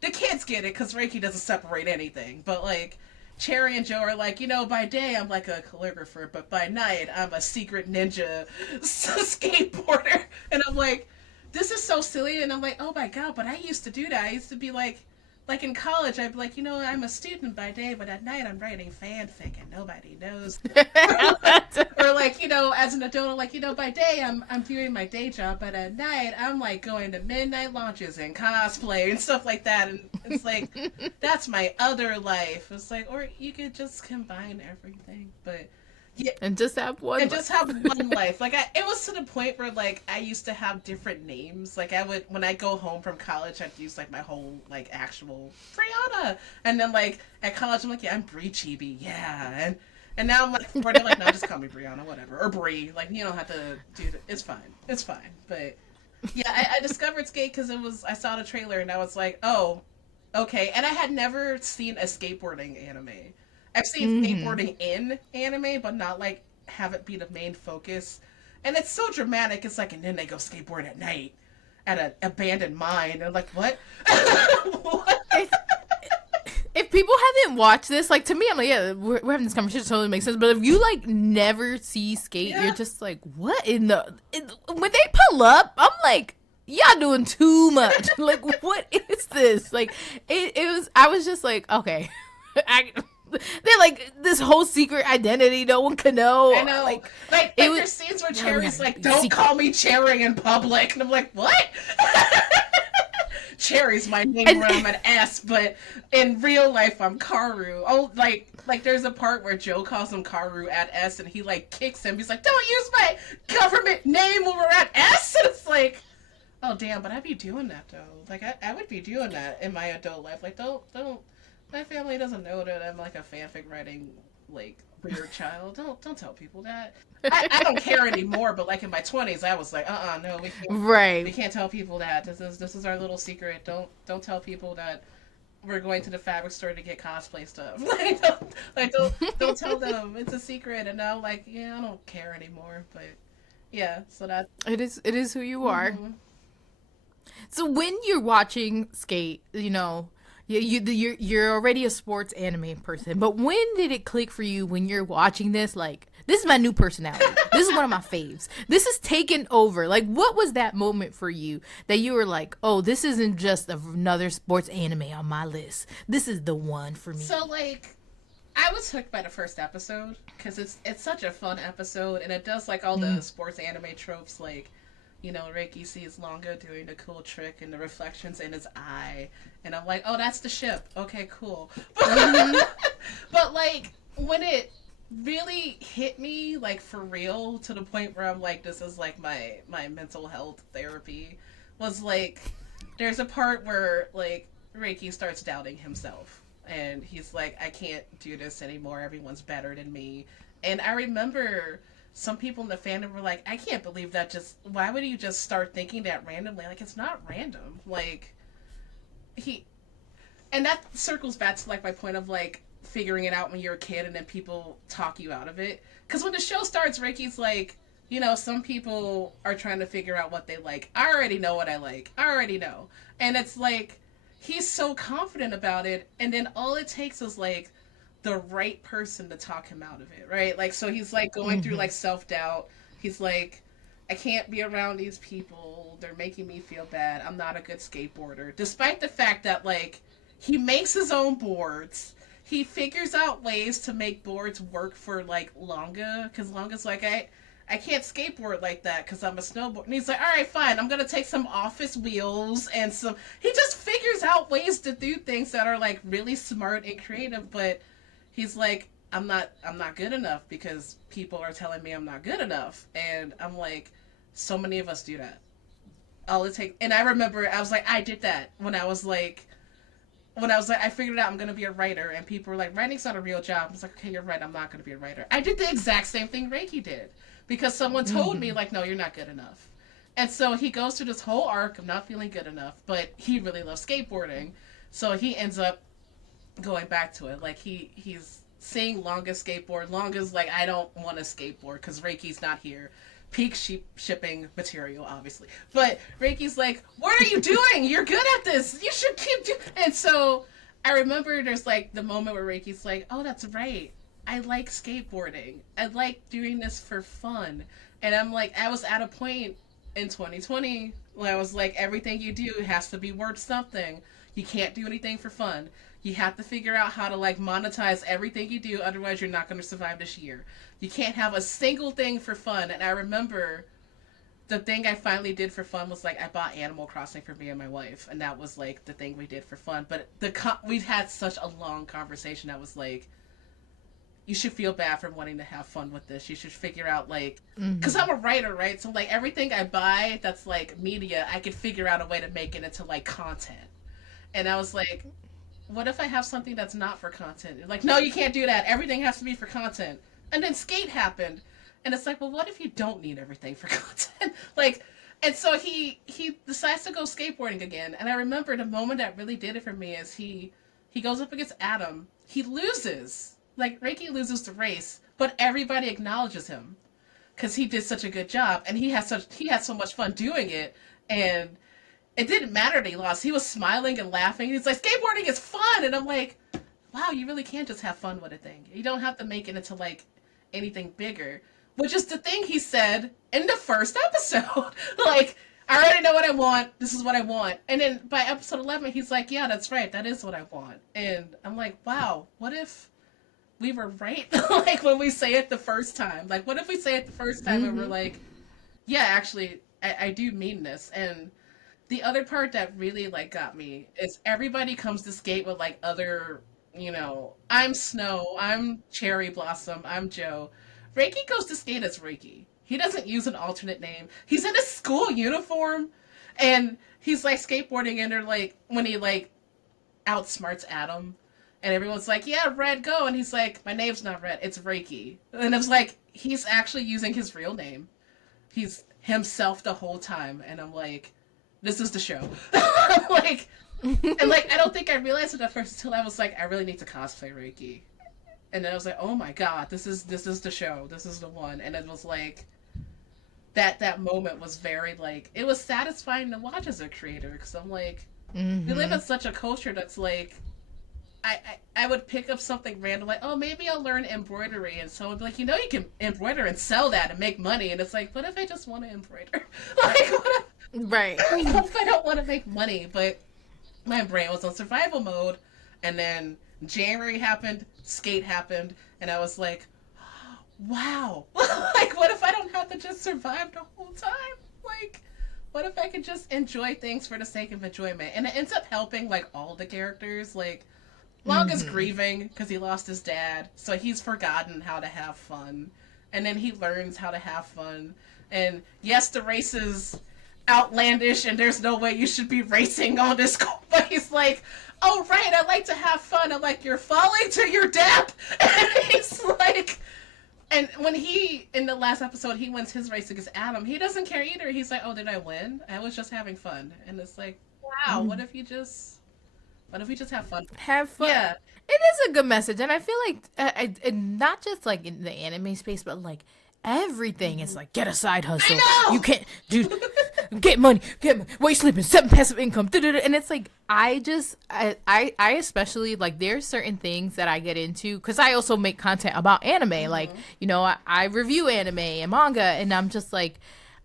the kids get it because Reiki doesn't separate anything, but like. Cherry and Joe are like, by day I'm like a calligrapher, but by night I'm a secret ninja skateboarder. And I'm like, this is so silly. And I'm like, oh my God, but I used to do that. I used to be like in college, I'd be like, I'm a student by day, but at night I'm writing fanfic and nobody knows. Or like, as an adult, I'm like, by day I'm doing my day job, but at night I'm like going to midnight launches and cosplay and stuff like that. And it's like, that's my other life. It's like, or you could just combine everything, but yeah, And just have one and just have life. one life. Like it was to the point where like I used to have different names. Like I would, when I go home from college, I'd use like my whole like actual Briana, and then like at college I'm like, yeah, I'm BriChibi, yeah, and now I'm like, they're like, no, just call me Briana, whatever, or Bri. Like you don't have to do that. It's fine. But yeah, I discovered Skate because I saw the trailer and I was like, oh, okay. And I had never seen a skateboarding anime. I've seen Mm-hmm. skateboarding in anime, but not like have it be the main focus. And it's so dramatic. It's like, and then they go skateboard at night at an abandoned mine. And like, what? What? If, if people haven't watched this, like to me, I'm like, yeah, we're having this conversation, it totally makes sense. But if you like never see Skate, Yeah. you're just like, what when they pull up, I'm like, y'all doing too much. Like, what is this? Like, I was just like, okay, I. They're like this whole secret identity no one can know. I know. Like It was there's scenes where yeah, we Cherry's have like, a don't secret. call me Cherry in public. And I'm like, what? Cherry's my name And where I'm an S, but in real life I'm Karu. Oh, like there's a part where Joe calls him Karu at S, and he like kicks him. He's like, "Don't use my government name when we're at S." And it's like, oh damn, but I'd be doing that though. Like I would be doing that in my adult life. Like don't. My family doesn't know that I'm like a fanfic writing like weird child. Don't tell people that. I don't care anymore, but like in my 20s, I was like, no, we Right. can't tell people that. This is our little secret. Don't tell people that we're going to the fabric store to get cosplay stuff. Don't tell them. It's a secret. And now like yeah, I don't care anymore. But yeah, so that. It is who you are. Mm-hmm. So when you're watching Skate, you're already a sports anime person. But when did it click for you when you're watching this? Like, this is my new personality. This is one of my faves. This is taken over. Like, what was that moment for you that you were like, oh, this isn't just another sports anime on my list. This is the one for me. So like I was hooked by the first episode because it's such a fun episode, and it does like all the Mm. sports anime tropes, like Reiki sees Longa doing the cool trick and the reflections in his eye, and I'm like, oh, that's the ship. Okay, cool. Mm-hmm. But like when it really hit me like for real to the point where I'm like, this is like my mental health therapy, was like there's a part where like Reiki starts doubting himself, and he's like, I can't do this anymore, everyone's better than me. And I remember some people in the fandom were like, I can't believe that, just why would you just start thinking that randomly? Like, it's not random. Like he and that circles back to like my point of like figuring it out when you're a kid and then people talk you out of it. Because when the show starts, Ricky's like, some people are trying to figure out what they like. I already know what I like. I already know. And it's like, he's so confident about it. And then all it takes is like the right person to talk him out of it, right? Like, so he's like going through Mm-hmm. like self doubt. He's like, I can't be around these people. They're making me feel bad. I'm not a good skateboarder. Despite the fact that like he makes his own boards. He figures out ways to make boards work for like Longa, because Longa's like, I can't skateboard like that because I'm a snowboard. And he's like, all right, fine. I'm gonna take some office wheels and some. He just figures out ways to do things that are like really smart and creative. But he's like, I'm not good enough because people are telling me I'm not good enough. And I'm like, so many of us do that. All it takes. And I remember I was like, I did that when I was like when I was like, I figured out I'm going to be a writer, and people were like, writing's not a real job. I was like, okay, you're right, I'm not going to be a writer. I did the exact same thing Reiki did, because someone told me, like, no, you're not good enough. And so he goes through this whole arc of not feeling good enough, but he really loves skateboarding. So he ends up going back to it. Like, he's seeing Longa's skateboard. Longa's like, I don't want to skateboard because Reiki's not here. Peak shipping material, obviously. But Reiki's like, what are you doing? You're good at this. You should keep doing. And so I remember there's like the moment where Reiki's like, oh, that's right. I like skateboarding. I like doing this for fun. And I'm like, I was at a point in 2020 where I was like, everything you do has to be worth something. You can't do anything for fun. You have to figure out how to like monetize everything you do, otherwise you're not going to survive this year. You can't have a single thing for fun. And I remember the thing I finally did for fun was like I bought Animal Crossing for me and my wife, and that was like the thing we did for fun. But we've had such a long conversation that was like, you should feel bad for wanting to have fun with this. You should figure out like, because I'm a writer, right? So like everything I buy that's like media, I could figure out a way to make it into like content. And I was like, what if I have something that's not for content? You're like, no, you can't do that. Everything has to be for content. And then Sk8 happened. And it's like, well, what if you don't need everything for content? Like, and so he decides to go skateboarding again. And I remember the moment that really did it for me is he goes up against Adam. He loses. Like, Reiki loses the race, but everybody acknowledges him because he did such a good job. And he had so much fun doing it. And it didn't matter that he lost. He was smiling and laughing. He's like, skateboarding is fun. And I'm like, wow, you really can just have fun with a thing. You don't have to make it into like anything bigger, which is the thing he said in the first episode. Like, I already know what I want. This is what I want. And then by episode 11, he's like, yeah, that's right. That is what I want. And I'm like, wow, what if we were right? Like when we say it the first time, like what if we say it the first time and we're like, yeah, actually, I do mean this. And the other part that really like got me is everybody comes to Sk8 with like other, you know, I'm Snow, I'm Cherry Blossom, I'm Joe. Reiki goes to Sk8 as Reiki. He doesn't use an alternate name. He's in a school uniform and he's like skateboarding and they're like, when he like outsmarts Adam and everyone's like, yeah, Red, go. And he's like, my name's not Red, it's Reiki. And it was like, he's actually using his real name. He's himself the whole time. And I'm like, this is the show. Like, and like, I don't think I realized it at first until I was like, I really need to cosplay Reiki. And then I was like, oh my god, this is the show. This is the one. And it was like, that moment was very like, it was satisfying to watch as a creator. Because I'm like, we live in such a culture that's like, I would pick up something random, like, oh, maybe I'll learn embroidery. And someone would be like, you know, you can embroider and sell that and make money. And it's like, what if I just want to embroider? Like, what if, right. What if I don't want to make money? But my brain was on survival mode. And then January happened, Sk8 happened, and I was like, wow. Like, what if I don't have to just survive the whole time? Like, what if I could just enjoy things for the sake of enjoyment? And it ends up helping, like, all the characters. Like, Longa's grieving because he lost his dad, so he's forgotten how to have fun. And then he learns how to have fun. And yes, the race is outlandish and there's no way you should be racing on this course. But he's like, oh, right, I like to have fun. I'm like, you're falling to your death. And he's like, and when he, in the last episode, he wins his race against Adam, he doesn't care either. He's like, oh, did I win? I was just having fun. And it's like, wow, what if we just have fun? Have fun. Yeah. It is a good message. And I feel like, not just like in the anime space, but like everything is like, get a side hustle. I know! You can't, dude, get money. Why you sleeping? 7 passive income. And it's like, I especially, like, there's certain things that I get into, because I also make content about anime. Like, you know, I review anime and manga, and I'm just like,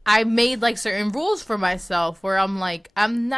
I made like certain rules for myself where I'm like, I'm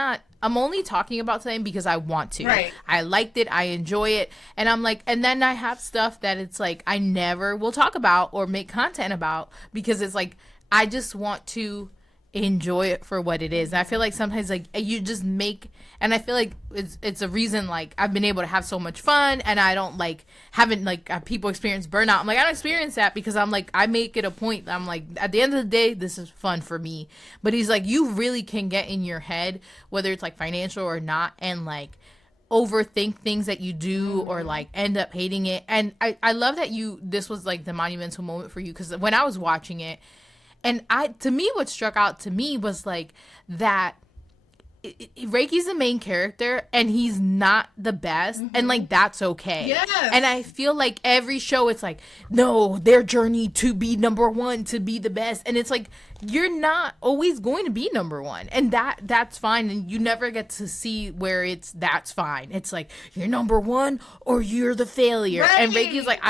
only talking about something because I want to. Right. I liked it. I enjoy it. And I'm like, and then I have stuff that it's like, I never will talk about or make content about because it's like, I just want to enjoy it for what it is. And I feel like sometimes like you just make, and I feel like it's a reason like I've been able to have so much fun and I don't like haven't like people experience burnout. I'm like, I don't experience that because I'm like, I make it a point. I'm like, at the end of the day, this is fun for me. But he's like, you really can get in your head, whether it's like financial or not, and like overthink things that you do or like end up hating it. And I love that this was like the monumental moment for you, because when I was watching it, and to me, what struck out to me was like that Reiki's the main character and he's not the best, and like that's okay. Yes. And I feel like every show it's like, no, their journey to be number one, to be the best, and it's like you're not always going to be number one, and that's fine, and you never get to see where that's fine. It's like you're number one or you're the failure. Right. And Reiki's like,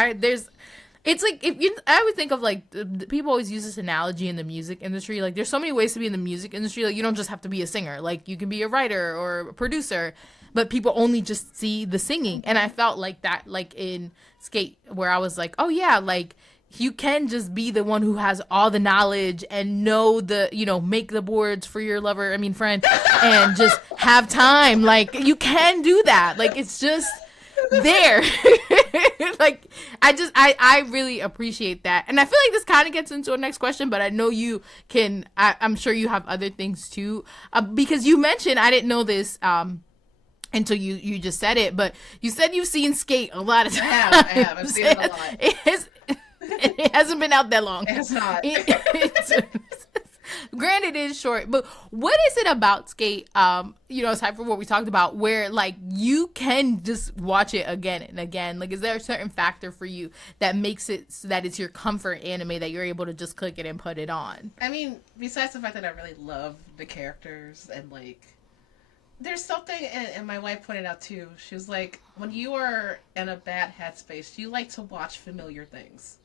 it's like, I would think of like, people always use this analogy in the music industry. Like, there's so many ways to be in the music industry. Like, you don't just have to be a singer. Like, you can be a writer or a producer, but people only just see the singing. And I felt like that, like in Sk8, where I was like, oh yeah, like you can just be the one who has all the knowledge and know make the boards for your friend, and just have time. Like, you can do that. Like, it's just there. Like, I really appreciate that. And I feel like this kind of gets into our next question, but I know you can, I'm sure you have other things too, because you mentioned, I didn't know this until you just said it, but you said you've seen Sk8 a lot of times. I have. I've seen it a lot. It hasn't been out that long. It's not. Granted, it is short, but what is it about Sk8, aside from what we talked about, where like you can just watch it again and again? Like, is there a certain factor for you that makes it so that it's your comfort anime that you're able to just click it and put it on? I mean, besides the fact that I really love the characters, and like, there's something, and my wife pointed out too, she was like, when you are in a bad headspace, you like to watch familiar things.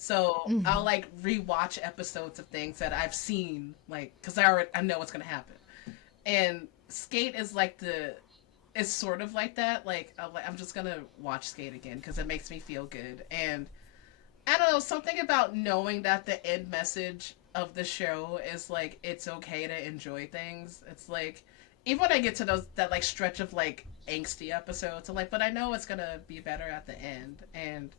So I'll like rewatch episodes of things that I've seen, like, because I know what's gonna happen. And Sk8 is like it's sort of like that. Like, I'm just gonna watch Sk8 again because it makes me feel good. And I don't know, something about knowing that the end message of the show is like, it's okay to enjoy things. It's like, even when I get to that like stretch of like angsty episodes, I'm like, but I know it's gonna be better at the end. And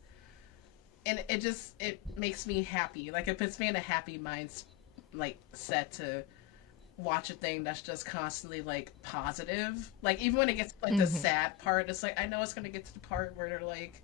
it makes me happy. Like, it puts me in a happy mind, like, set to watch a thing that's just constantly like positive. Like, even when it gets to, like, the sad part, it's like, I know it's gonna get to the part where they're like,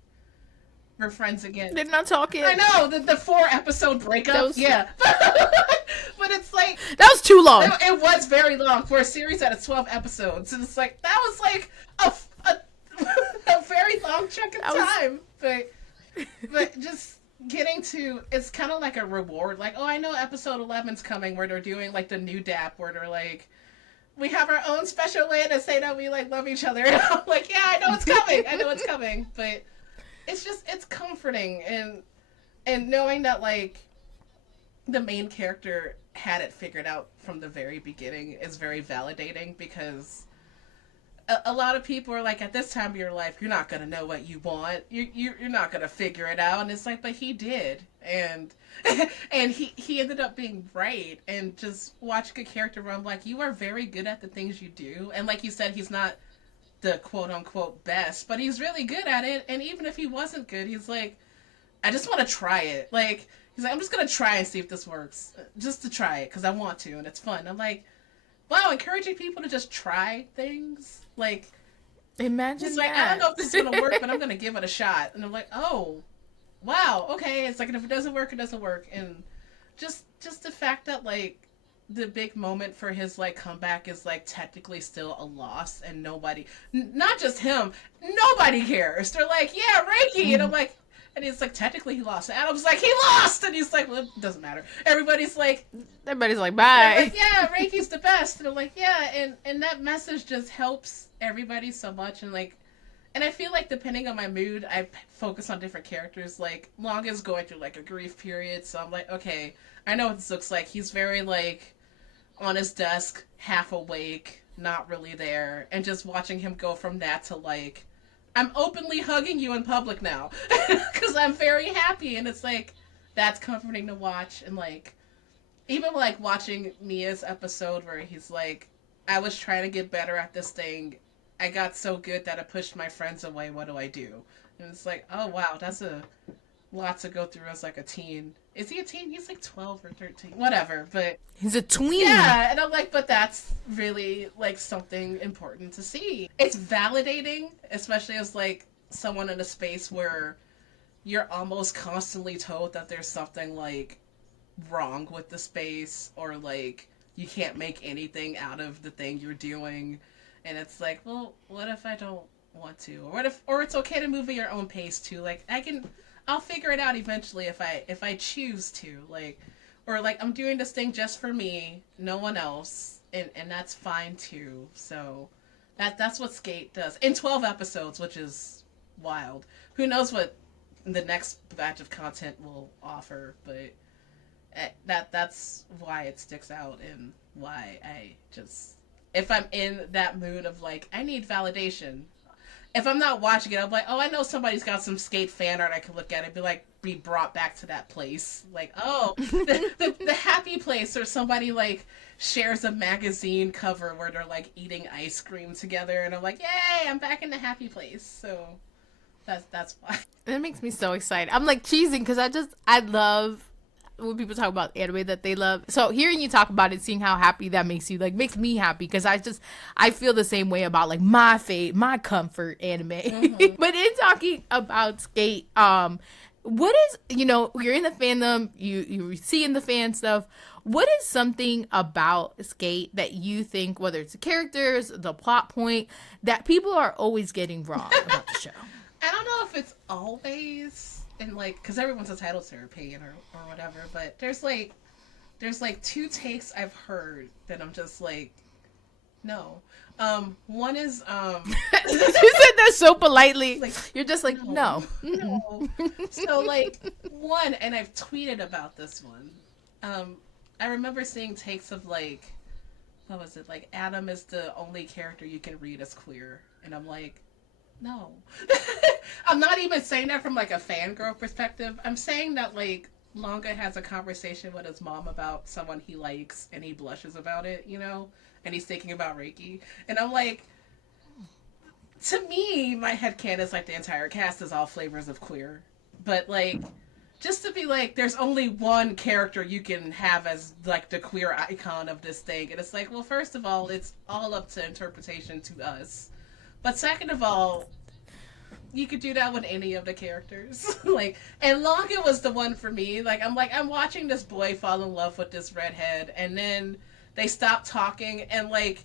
we're friends again. They're not talking. I know, the 4-episode breakup. Yeah. But it's like, that was too long. It was very long for a series that is 12 episodes, and it's like, that was like a very long chunk of time. But just getting to, it's kind of like a reward. Like, oh, I know episode 11's coming, where they're doing like the new DAP, where they're like, we have our own special way to say that we like love each other. And I'm like, yeah, I know it's coming. But it's comforting, and knowing that like the main character had it figured out from the very beginning is very validating, because a lot of people are like, at this time of your life, you're not going to know what you want. You're not going to figure it out. And it's like, but he did. And and he ended up being right. And just watching a character where I'm like, you are very good at the things you do. And like you said, he's not the quote unquote best, but he's really good at it. And even if he wasn't good, he's like, I just want to try it. Like, he's like, I'm just going to try and see if this works. Just to try it, because I want to, and it's fun. I'm like, wow, encouraging people to just try things. Like, imagine it's that. like, I don't know if this is gonna work, but I'm gonna give it a shot. And I'm like, oh, wow, okay. It's like, and if it doesn't work, it doesn't work. And just the fact that like the big moment for his like comeback is like technically still a loss, and nobody, not just him, nobody cares. They're like, yeah, Reiki, and I'm like. And he's like, technically he lost. And Adam's like, he lost! And he's like, well, it doesn't matter. Everybody's like, bye. Like, yeah, Reiki's the best. And I'm like, yeah. And that message just helps everybody so much. And like, and I feel like depending on my mood, I focus on different characters. Like, Long is going through like a grief period. So I'm like, okay, I know what this looks like. He's very like on his desk, half awake, not really there. And just watching him go from that to like, I'm openly hugging you in public now because I'm very happy, and it's like, that's comforting to watch. And like, even like watching Mia's episode where he's like, I was trying to get better at this thing, I got so good that I pushed my friends away, what do I do? And it's like, oh wow, that's a lot to go through as like a teen. Is he a teen? He's like 12 or 13, whatever. But He's a tween. yeah, and I'm like, but that's really like something important to see. It's validating, especially as like someone in a space where you're almost constantly told that there's something like wrong with the space, or like you can't make anything out of the thing you're doing. And it's like, well, what if I don't want to? Or what if, or it's okay to move at your own pace too. Like I'll figure it out eventually if I choose to. Like, or like I'm doing this thing just for me, no one else, and that's fine too. So that's what Sk8 does in 12 episodes, which is wild. Who knows what the next batch of content will offer, but that's why it sticks out, and why I just, if I'm in that mood of like I need validation, if I'm not watching it, I'm like, oh, I know somebody's got some Sk8 fan art I could look at and be brought back to that place. Like, oh, the happy place, or somebody like shares a magazine cover where they're like eating ice cream together, and I'm like, yay, I'm back in the happy place. So that's why. That makes me so excited. I'm like cheesing because I love when people talk about anime that they love. So hearing you talk about it, seeing how happy that makes you, like, makes me happy, because I feel the same way about like my comfort anime. Mm-hmm. But in talking about Sk8, what is, you're in the fandom, you see in the fan stuff, what is something about Sk8 that you think, whether it's the characters, the plot point, that people are always getting wrong about the show? I don't know if it's always, and like, because everyone's entitled to their opinion or whatever, but there's like two takes I've heard that I'm just like, no. One is you said that so politely. Like, you're just like, no. So like, one, and I've tweeted about this one. I remember seeing takes of like, what was it? Like, Adam is the only character you can read as queer, and I'm like, no. I'm not even saying that from like a fangirl perspective. I'm saying that like Manga has a conversation with his mom about someone he likes and he blushes about it, and he's thinking about Reiki. And I'm like, to me, my headcanon is like the entire cast is all flavors of queer. But like, just to be like, there's only one character you can have as like the queer icon of this thing. And it's like, well, first of all, it's all up to interpretation to us. But second of all, you could do that with any of the characters. Like, and Manga was the one for me. Like, I'm watching this boy fall in love with this redhead, and then they stop talking, and like,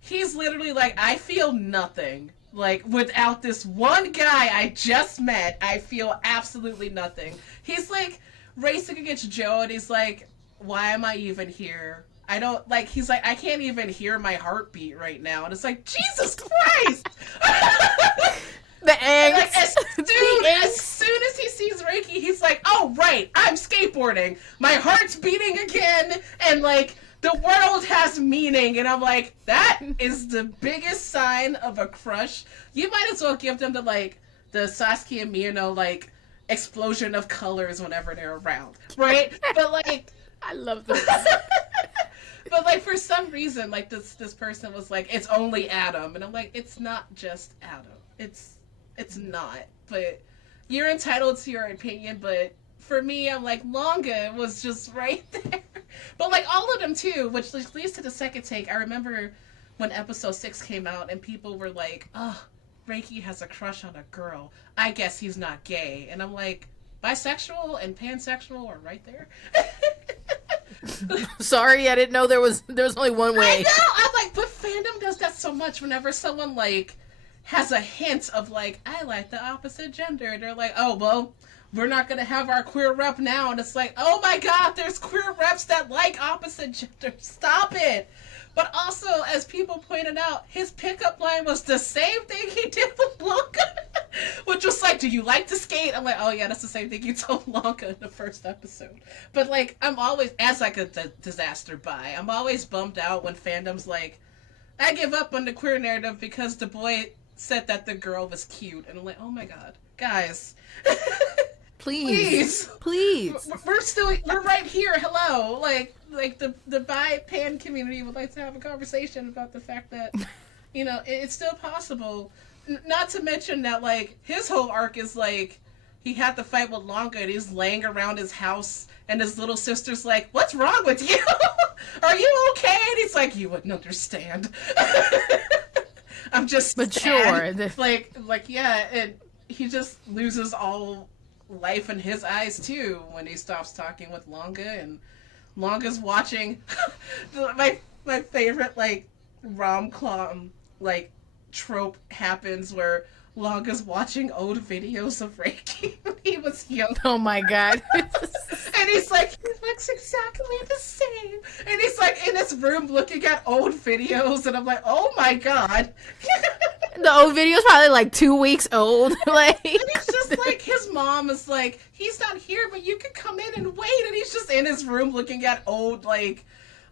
he's literally like, I feel nothing. Like, without this one guy I just met, I feel absolutely nothing. He's like racing against Joe, and he's like, why am I even here? I don't, like, he's like, I can't even hear my heartbeat right now. And it's like, Jesus Christ! The angst. Like, as soon as he sees Reiki, he's like, oh, right, I'm skateboarding. My heart's beating again, and, like, the world has meaning. And I'm like, that is the biggest sign of a crush. You might as well give them the Sasuke and Miyano, like, explosion of colors whenever they're around, right? But, like... I love this. But, like, for some reason, like, this person was like, it's only Adam. And I'm like, it's not just Adam. It's not. But you're entitled to your opinion, but for me, I'm like, Manga was just right there. But, like, all of them, too, which leads to the second take. I remember when episode 6 came out, and people were like, oh, Reiki has a crush on a girl. I guess he's not gay. And I'm like, bisexual and pansexual are right there. Sorry, I didn't know there was only one way. I know. I'm like, but fandom does that so much. Whenever someone like has a hint of like, I like the opposite gender, they're like, oh well, we're not gonna have our queer rep now, and it's like, oh my god, there's queer reps that like opposite gender. Stop it. But also, as people pointed out, his pickup line was the same thing he did with Blanca, which was like, do you like to skate? I'm like, oh yeah, that's the same thing you told Blanca in the first episode. But like, I'm always, as like a disaster buy, I'm always bummed out when fandom's like, I give up on the queer narrative because the boy said that the girl was cute. And I'm like, oh my god, guys. Please. We're right here. Hello. Like the bi-pan community would like to have a conversation about the fact that, it's still possible. Not to mention that, like, his whole arc is like, he had the fight with Longa, and he's laying around his house, and his little sister's like, "What's wrong with you? Are you okay?" And he's like, "You wouldn't understand. I'm just mature." Like yeah, and he just loses all life in his eyes too when he stops talking with Longa, and Longa's watching my favorite like rom-com like trope happens where Longa's watching old videos of Reiki when he was young. Oh my god. And he's like, he looks exactly the same. And he's like in his room looking at old videos, and I'm like, oh my god. The old video's probably like 2 weeks old. Like, and he's just like, his mom is like, he's not here, but you can come in and wait. And he's just in his room looking at old like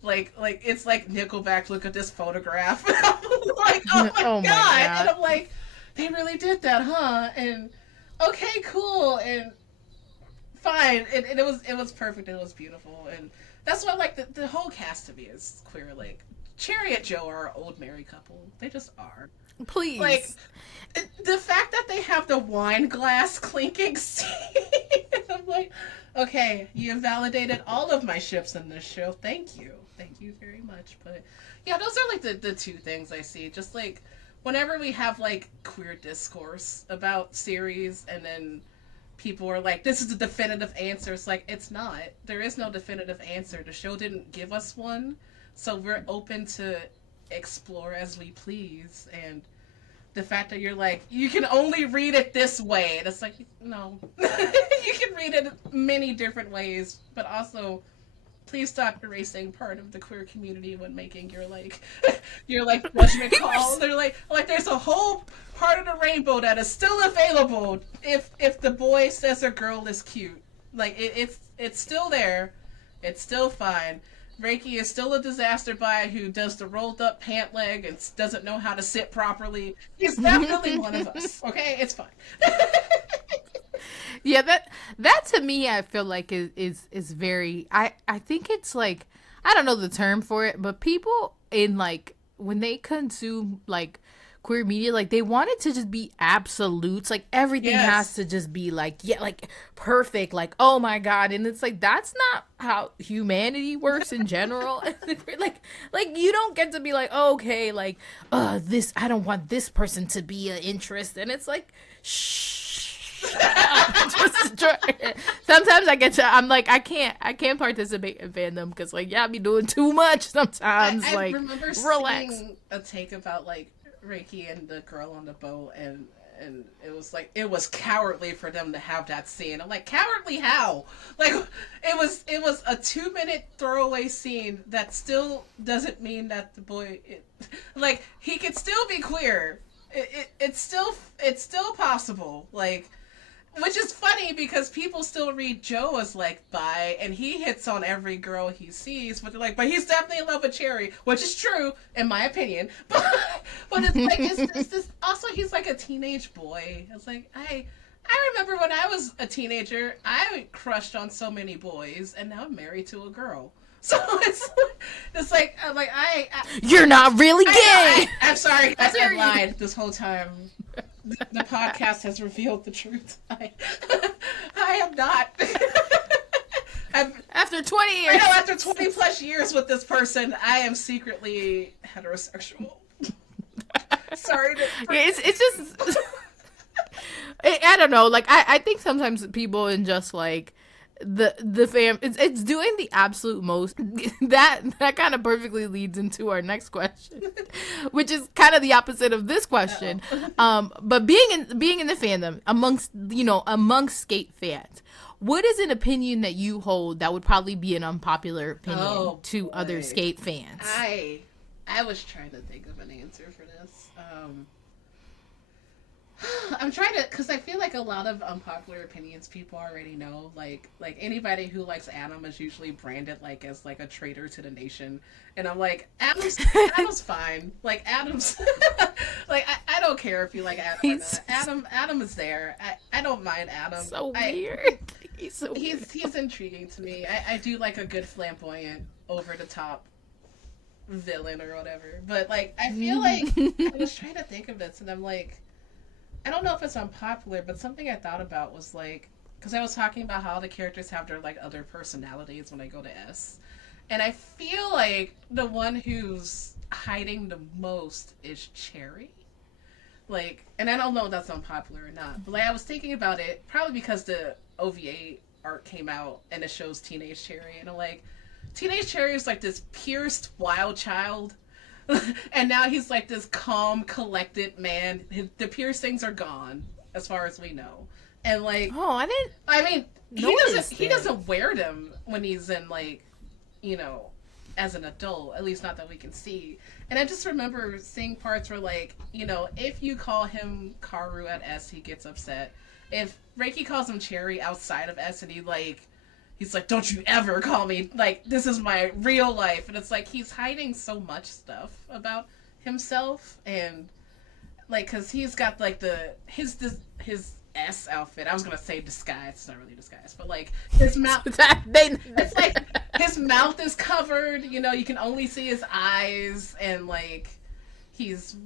it's like Nickelback. Look at this photograph. Like, oh my god. And I'm like, they really did that, huh? And okay, cool, and fine. And it was perfect. And it was beautiful, and that's why like the whole cast to me is queer. Like Cherry and Joe are an old married couple. They just are. Please. Like, the fact that they have the wine glass clinking scene, I'm like, okay, you have validated all of my ships in this show. Thank you. Thank you very much. But, yeah, those are, like, the two things I see. Just, like, whenever we have, like, queer discourse about series, and then people are like, this is the definitive answer. It's like, it's not. There is no definitive answer. The show didn't give us one. So we're open to explore as we please, and the fact that you're like, you can only read it this way, and it's like, no. You can read it many different ways, but also please stop erasing part of the queer community when making your like judgment call. They're like there's a whole part of the rainbow that is still available if the boy says a girl is cute. Like it's still there. It's still fine. Reiki is still a disaster buy who does the rolled up pant leg and doesn't know how to sit properly. He's definitely one of us. Okay, it's fine. Yeah, that to me, I feel like is very. I think it's like, I don't know the term for it, but people in like when they consume like queer media, like they want it to just be absolutes, like everything has to just be like, yeah, like perfect, like oh my god. And it's like, that's not how humanity works in general. like you don't get to be like, oh, okay, like this, I don't want this person to be an interest. And it's like, shh. Sometimes I'm like, I can't participate in fandom because like y'all be doing too much sometimes. I like, remember relax. seeing a take about like Reiki and the girl on the boat, and it was like, it was cowardly for them to have that scene. I'm like, cowardly how? Like it was a 2-minute throwaway scene that still doesn't mean that the boy like he could still be queer. It's still possible. Like, which is funny because people still read Joe as like bi, and he hits on every girl he sees, but they're like, but he's definitely in love with Cherry, which is true in my opinion. But it's like it's this, also he's like a teenage boy. It's like I remember when I was a teenager, I crushed on so many boys, and now I'm married to a girl. So it's like I'm like you're not really gay. I'm sorry, guys, I lied this whole time. The podcast has revealed the truth. I am not. After 20 years. I know, after 20 plus years with this person, I am secretly heterosexual. Sorry. It's just. I don't know. Like I think sometimes people in just like the fam, it's doing the absolute most. That kind of perfectly leads into our next question, which is kind of the opposite of this question. But being in the fandom amongst Sk8 fans, what is an opinion that you hold that would probably be an unpopular opinion to other Sk8 fans? I was trying to think of an answer for this. I'm trying to, because I feel like a lot of unpopular opinions people already know. Like anybody who likes Adam is usually branded like as like a traitor to the nation, and I'm like, Adam's fine. Like Adam's like I don't care if you like Adam or not. Adam is there. I don't mind Adam. So weird. He's intriguing to me. I do like a good flamboyant, over the top villain or whatever. But like I feel like I was trying to think of this, and I'm like, I don't know if it's unpopular, but something I thought about was like, because I was talking about how the characters have their like other personalities when I go to S, and I feel like the one who's hiding the most is Cherry. Like, and I don't know if that's unpopular or not, but like I was thinking about it probably because the OVA art came out and it shows Teenage Cherry, and I'm like, Teenage Cherry is like this pierced wild child, and now he's like this calm, collected man. The piercings are gone, as far as we know, and like, Oh, I didn't I mean, notice he it. doesn't wear them when he's in like, you know, as an adult, at least not that we can see. And I just remember seeing parts where like, you know, if you call him Karu at S, he gets upset. If Reiki calls him Cherry outside of S and he's like, don't you ever call me, like, this is my real life. And it's like he's hiding so much stuff about himself, and like because he's got like his S outfit. I was gonna say disguise. It's not really disguise, but like his mouth. It's like his mouth is covered. You know, you can only see his eyes, and like he's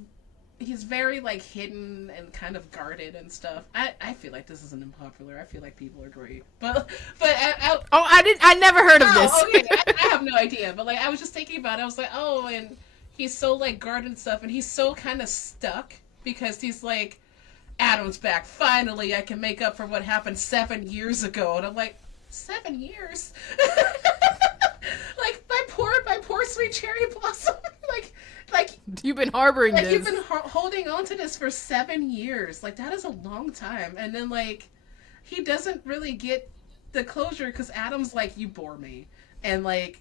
he's very like hidden and kind of guarded and stuff. I feel like this isn't unpopular. I feel like people are great, but Oh, I never heard of this. okay. I have no idea, but like I was just thinking about it. I was like, oh, and he's so like guarded and stuff, and he's so kind of stuck because he's like, Adam's back. Finally, I can make up for what happened 7 years ago. And I'm like, 7 years? Like my poor sweet cherry blossom. like You've been harboring like this. you've been holding on to this for 7 years. Like that is a long time. And then like he doesn't really get the closure because Adam's like, you bore me, and like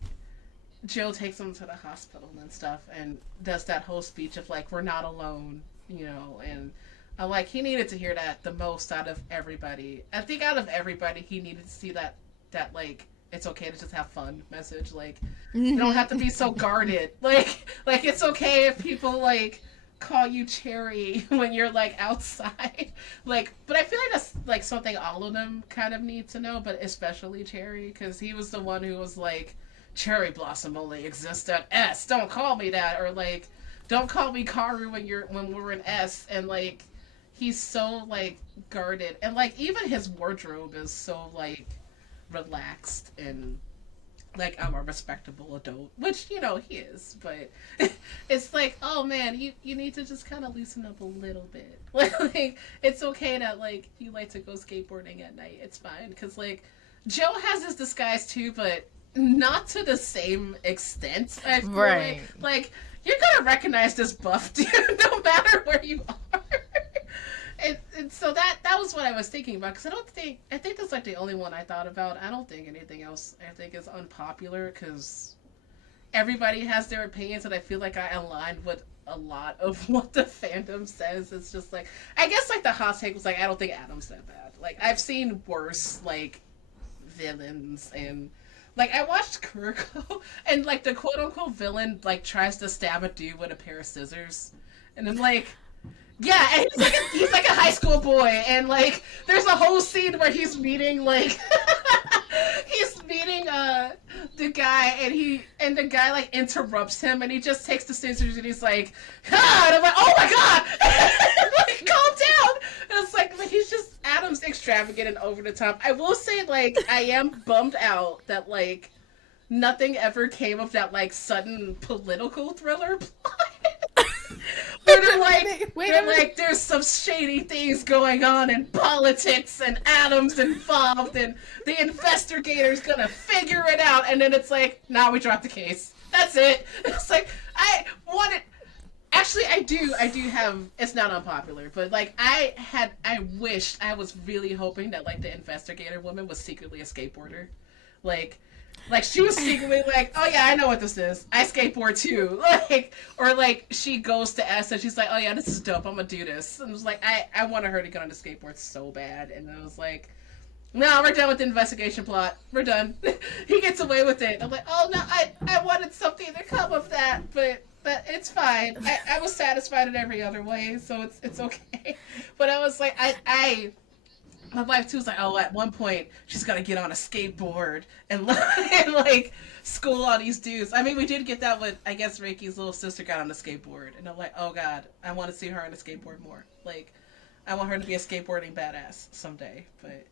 Joe takes him to the hospital and stuff, and does that whole speech of like, we're not alone, you know, and I'm like, he needed to hear that the most out of everybody. I think out of everybody, he needed to see that like it's okay to just have fun message. Like you don't have to be so guarded. Like it's okay if people like call you Cherry when you're like outside. Like, but I feel like that's like something all of them kind of need to know, but especially Cherry because he was the one who was like, Cherry Blossom only exists at S. Don't call me that, or like, don't call me Karu when we're in S, and like he's so like guarded, and like even his wardrobe is so like relaxed, and like I'm a respectable adult, which you know he is, but it's like, oh man, you need to just kind of loosen up a little bit. Like it's okay that like you like to go skateboarding at night. It's fine because like Joe has his disguise too, but not to the same extent. I feel Right. like you're gonna recognize this buff dude no matter where you are. And so that was what I was thinking about because I think that's like the only one I thought about. I don't think anything else I think is unpopular because everybody has their opinions, and I feel like I aligned with a lot of what the fandom says. It's just like I guess like the hot take was like, I don't think Adam's that bad. Like I've seen worse like villains, and like I watched Kuroko and like the quote unquote villain like tries to stab a dude with a pair of scissors, and I'm like, yeah, and he's like a high school boy, and like there's a whole scene where he's meeting like he's meeting the guy, and the guy like interrupts him, and he just takes the scissors and he's like, ah, and I'm like, oh my god, like calm down. And it's like he's just Adam's extravagant and over the top. I will say like I am bummed out that like nothing ever came of that like sudden political thriller plot. Where they're like, there's some shady things going on in politics, and Adam's involved, and the investigator's gonna figure it out, and then it's like, nah, we dropped the case. That's it. It's like I wanted. Actually, I do have. It's not unpopular, but like I wished, I was really hoping that like the investigator woman was secretly a skateboarder, like. Like she was secretly like, oh yeah, I know what this is. I skateboard too. Like, or like she goes to S and she's like, oh yeah, this is dope. I'm gonna do this. And it was like, I wanted her to get on the skateboard so bad. And I was like, no, we're done with the investigation plot. We're done. He gets away with it. I'm like, oh no, I wanted something to come of that, but it's fine. I was satisfied in every other way, so it's okay. But I was like, I my wife too was like, oh, at one point she's gonna get on a skateboard and, and like school all these dudes. I mean, we did get that with, I guess Reiki's little sister got on a skateboard, and I'm like, oh god, I want to see her on a skateboard more. Like, I want her to be a skateboarding badass someday, but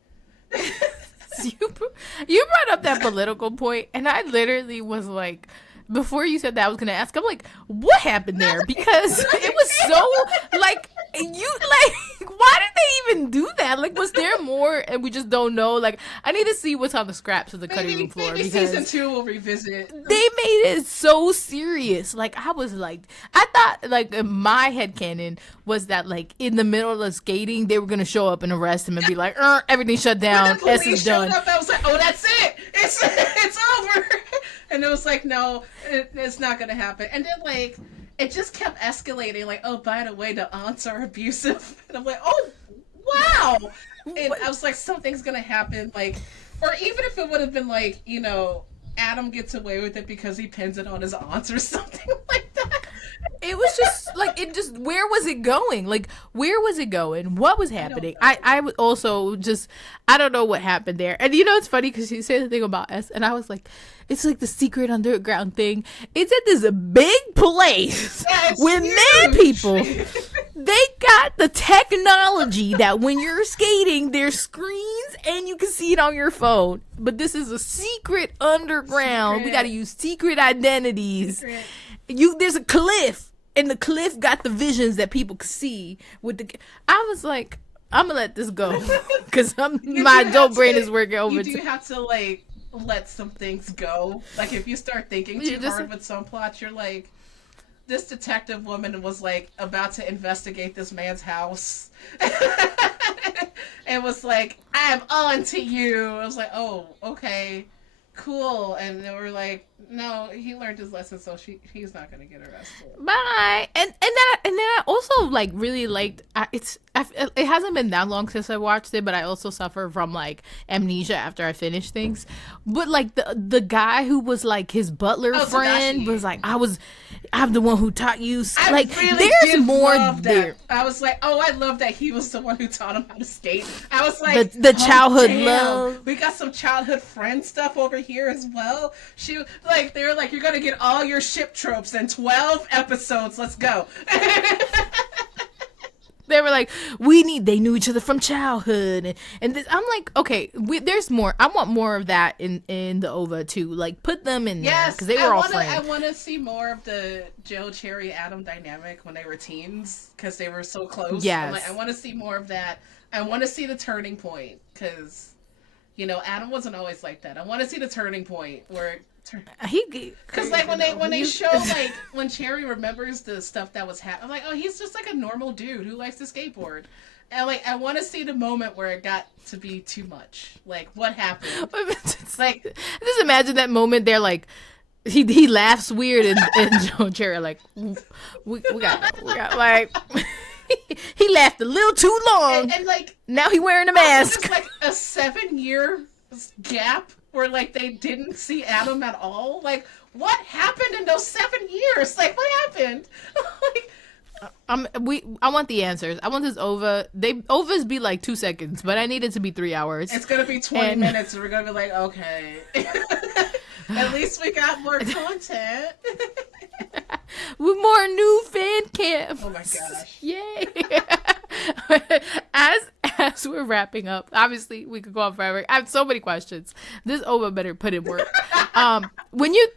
You brought up that political point, and I literally was like, before you said that, I was gonna ask. I'm like, what happened there? Because it was so like why did they even do that? Like, was there more, and we just don't know? Like, I need to see what's on the scraps of the cutting room floor. Maybe because season 2 will revisit. They made it so serious. Like, I was like, I thought, like, in my headcanon was that, like, in the middle of skating, they were gonna show up and arrest him and be like, everything shut down. When the S is done. up, I was like, oh, that's it. It's over. And it was like, no, it's not gonna happen. And then, like, it just kept escalating. Like, oh, by the way, the aunts are abusive. And I'm like, oh, wow. And I was like, something's gonna happen. Like, or even if it would have been like, you know, Adam gets away with it because he pins it on his aunts or something like that. It was just like, where was it going? Like, where was it going? What was happening? I would also just, I don't know what happened there. And you know, it's funny because she said the thing about S, and I was like, it's like the secret underground thing. It's at this big place with mad people. They got the technology that when you're skating, there's screens and you can see it on your phone. But this is a secret underground. We got to use secret identities. There's a cliff, and the cliff got the visions that people could see. I was like, I'm gonna let this go because my adult brain is working over. You do have to like let some things go. Like if you start thinking too hard with some plots, you're like, this detective woman was like about to investigate this man's house, and was like, I'm on to you. I was like, oh, okay. Cool. And they were like, no, he learned his lesson, so he's not gonna get arrested. Bye. And then I also like really liked it hasn't been that long since I watched it, but I also suffer from like amnesia after I finish things. But like the guy who was like his butler friend Tadashi. was like, I'm the one who taught you. I like really there's more there. I was like, oh, I love that he was the one who taught him how to skate. I was like, the childhood damn. love. We got some childhood friend stuff over here as well. They were like, you're gonna get all your ship tropes in 12 episodes. Let's go. They were like, they knew each other from childhood. And this, I'm like, okay, there's more. I want more of that in the OVA too. Like, put them in there. Because they were all friends. I want to see more of the Joe, Cherry, Adam dynamic when they were teens. Because they were so close. Yes. Like, I want to see more of that. I want to see the turning point. Because, you know, Adam wasn't always like that. I want to see the turning point where... Because like when they show like when Cherry remembers the stuff that was happening, I'm like, oh, he's just like a normal dude who likes to skateboard, and like I want to see the moment where it got to be too much. Like what happened? Like just imagine that moment. They're like, he laughs weird, and Joe and Cherry are like, we got like. He laughed a little too long, and like now he wearing a mask. Just like a 7-year gap. Where like they didn't see Adam at all. Like what happened in those 7 years? Like what happened? Like I want the answers. I want this OVA. OVAs be like 2 seconds, but I need it to be 3 hours. It's gonna be 20 minutes, and we're gonna be like, okay. At least we got more content. With more new fan cams. Oh my gosh. Yay. As we're wrapping up, obviously we could go on forever. I have so many questions. This OVA better put in work. When you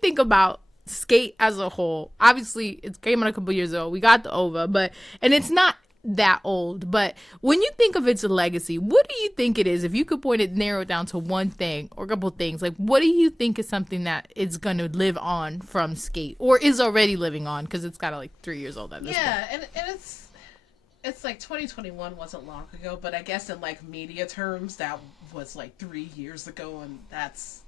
think about Sk8 as a whole, obviously it came out a couple years ago. We got the OVA, and it's not that old. But when you think of its legacy, what do you think it is? If you could narrow it down to one thing or a couple things, like what do you think is something that is going to live on from Sk8 or is already living on? Because it's kind of like 3 years old at this point. Yeah, and it's like 2021 wasn't long ago, but I guess in like media terms, that was like 3 years ago, and that's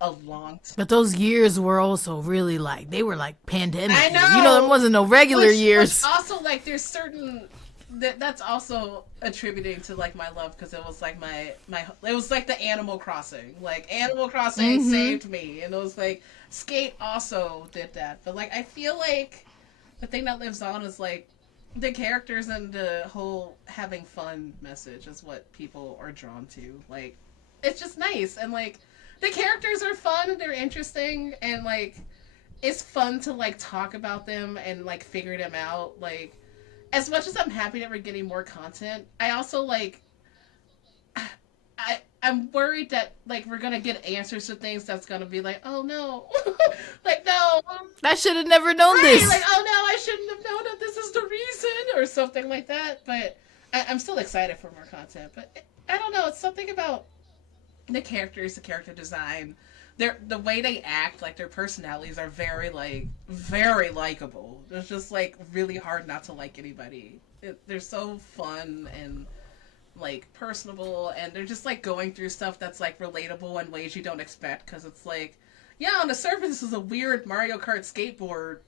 a long time. But those years were also really like, they were like pandemic. I know! Years. You know, there wasn't no regular years. Which also, like, there's certain... That's also attributing to like my love, because it was like my it was like the Animal Crossing. Like Animal Crossing saved me, and it was like Sk8 also did that. But like I feel like the thing that lives on is like the characters and the whole having fun message is what people are drawn to. Like it's just nice, and like the characters are fun and they're interesting, and like it's fun to like talk about them and like figure them out. Like as much as I'm happy that we're getting more content, I also like I'm worried that like we're gonna get answers to things that's gonna be like, oh no, like no, I should have never known right, like this. oh no, I shouldn't have known that this is the reason or something like that. But I'm still excited for more content. But I don't know, it's something about the characters, the character design, the way they act, like their personalities are very likable. It's just like really hard not to like anybody. They're so fun and like personable, and they're just like going through stuff that's like relatable in ways you don't expect, because it's like, yeah, on the surface this is a weird Mario Kart skateboard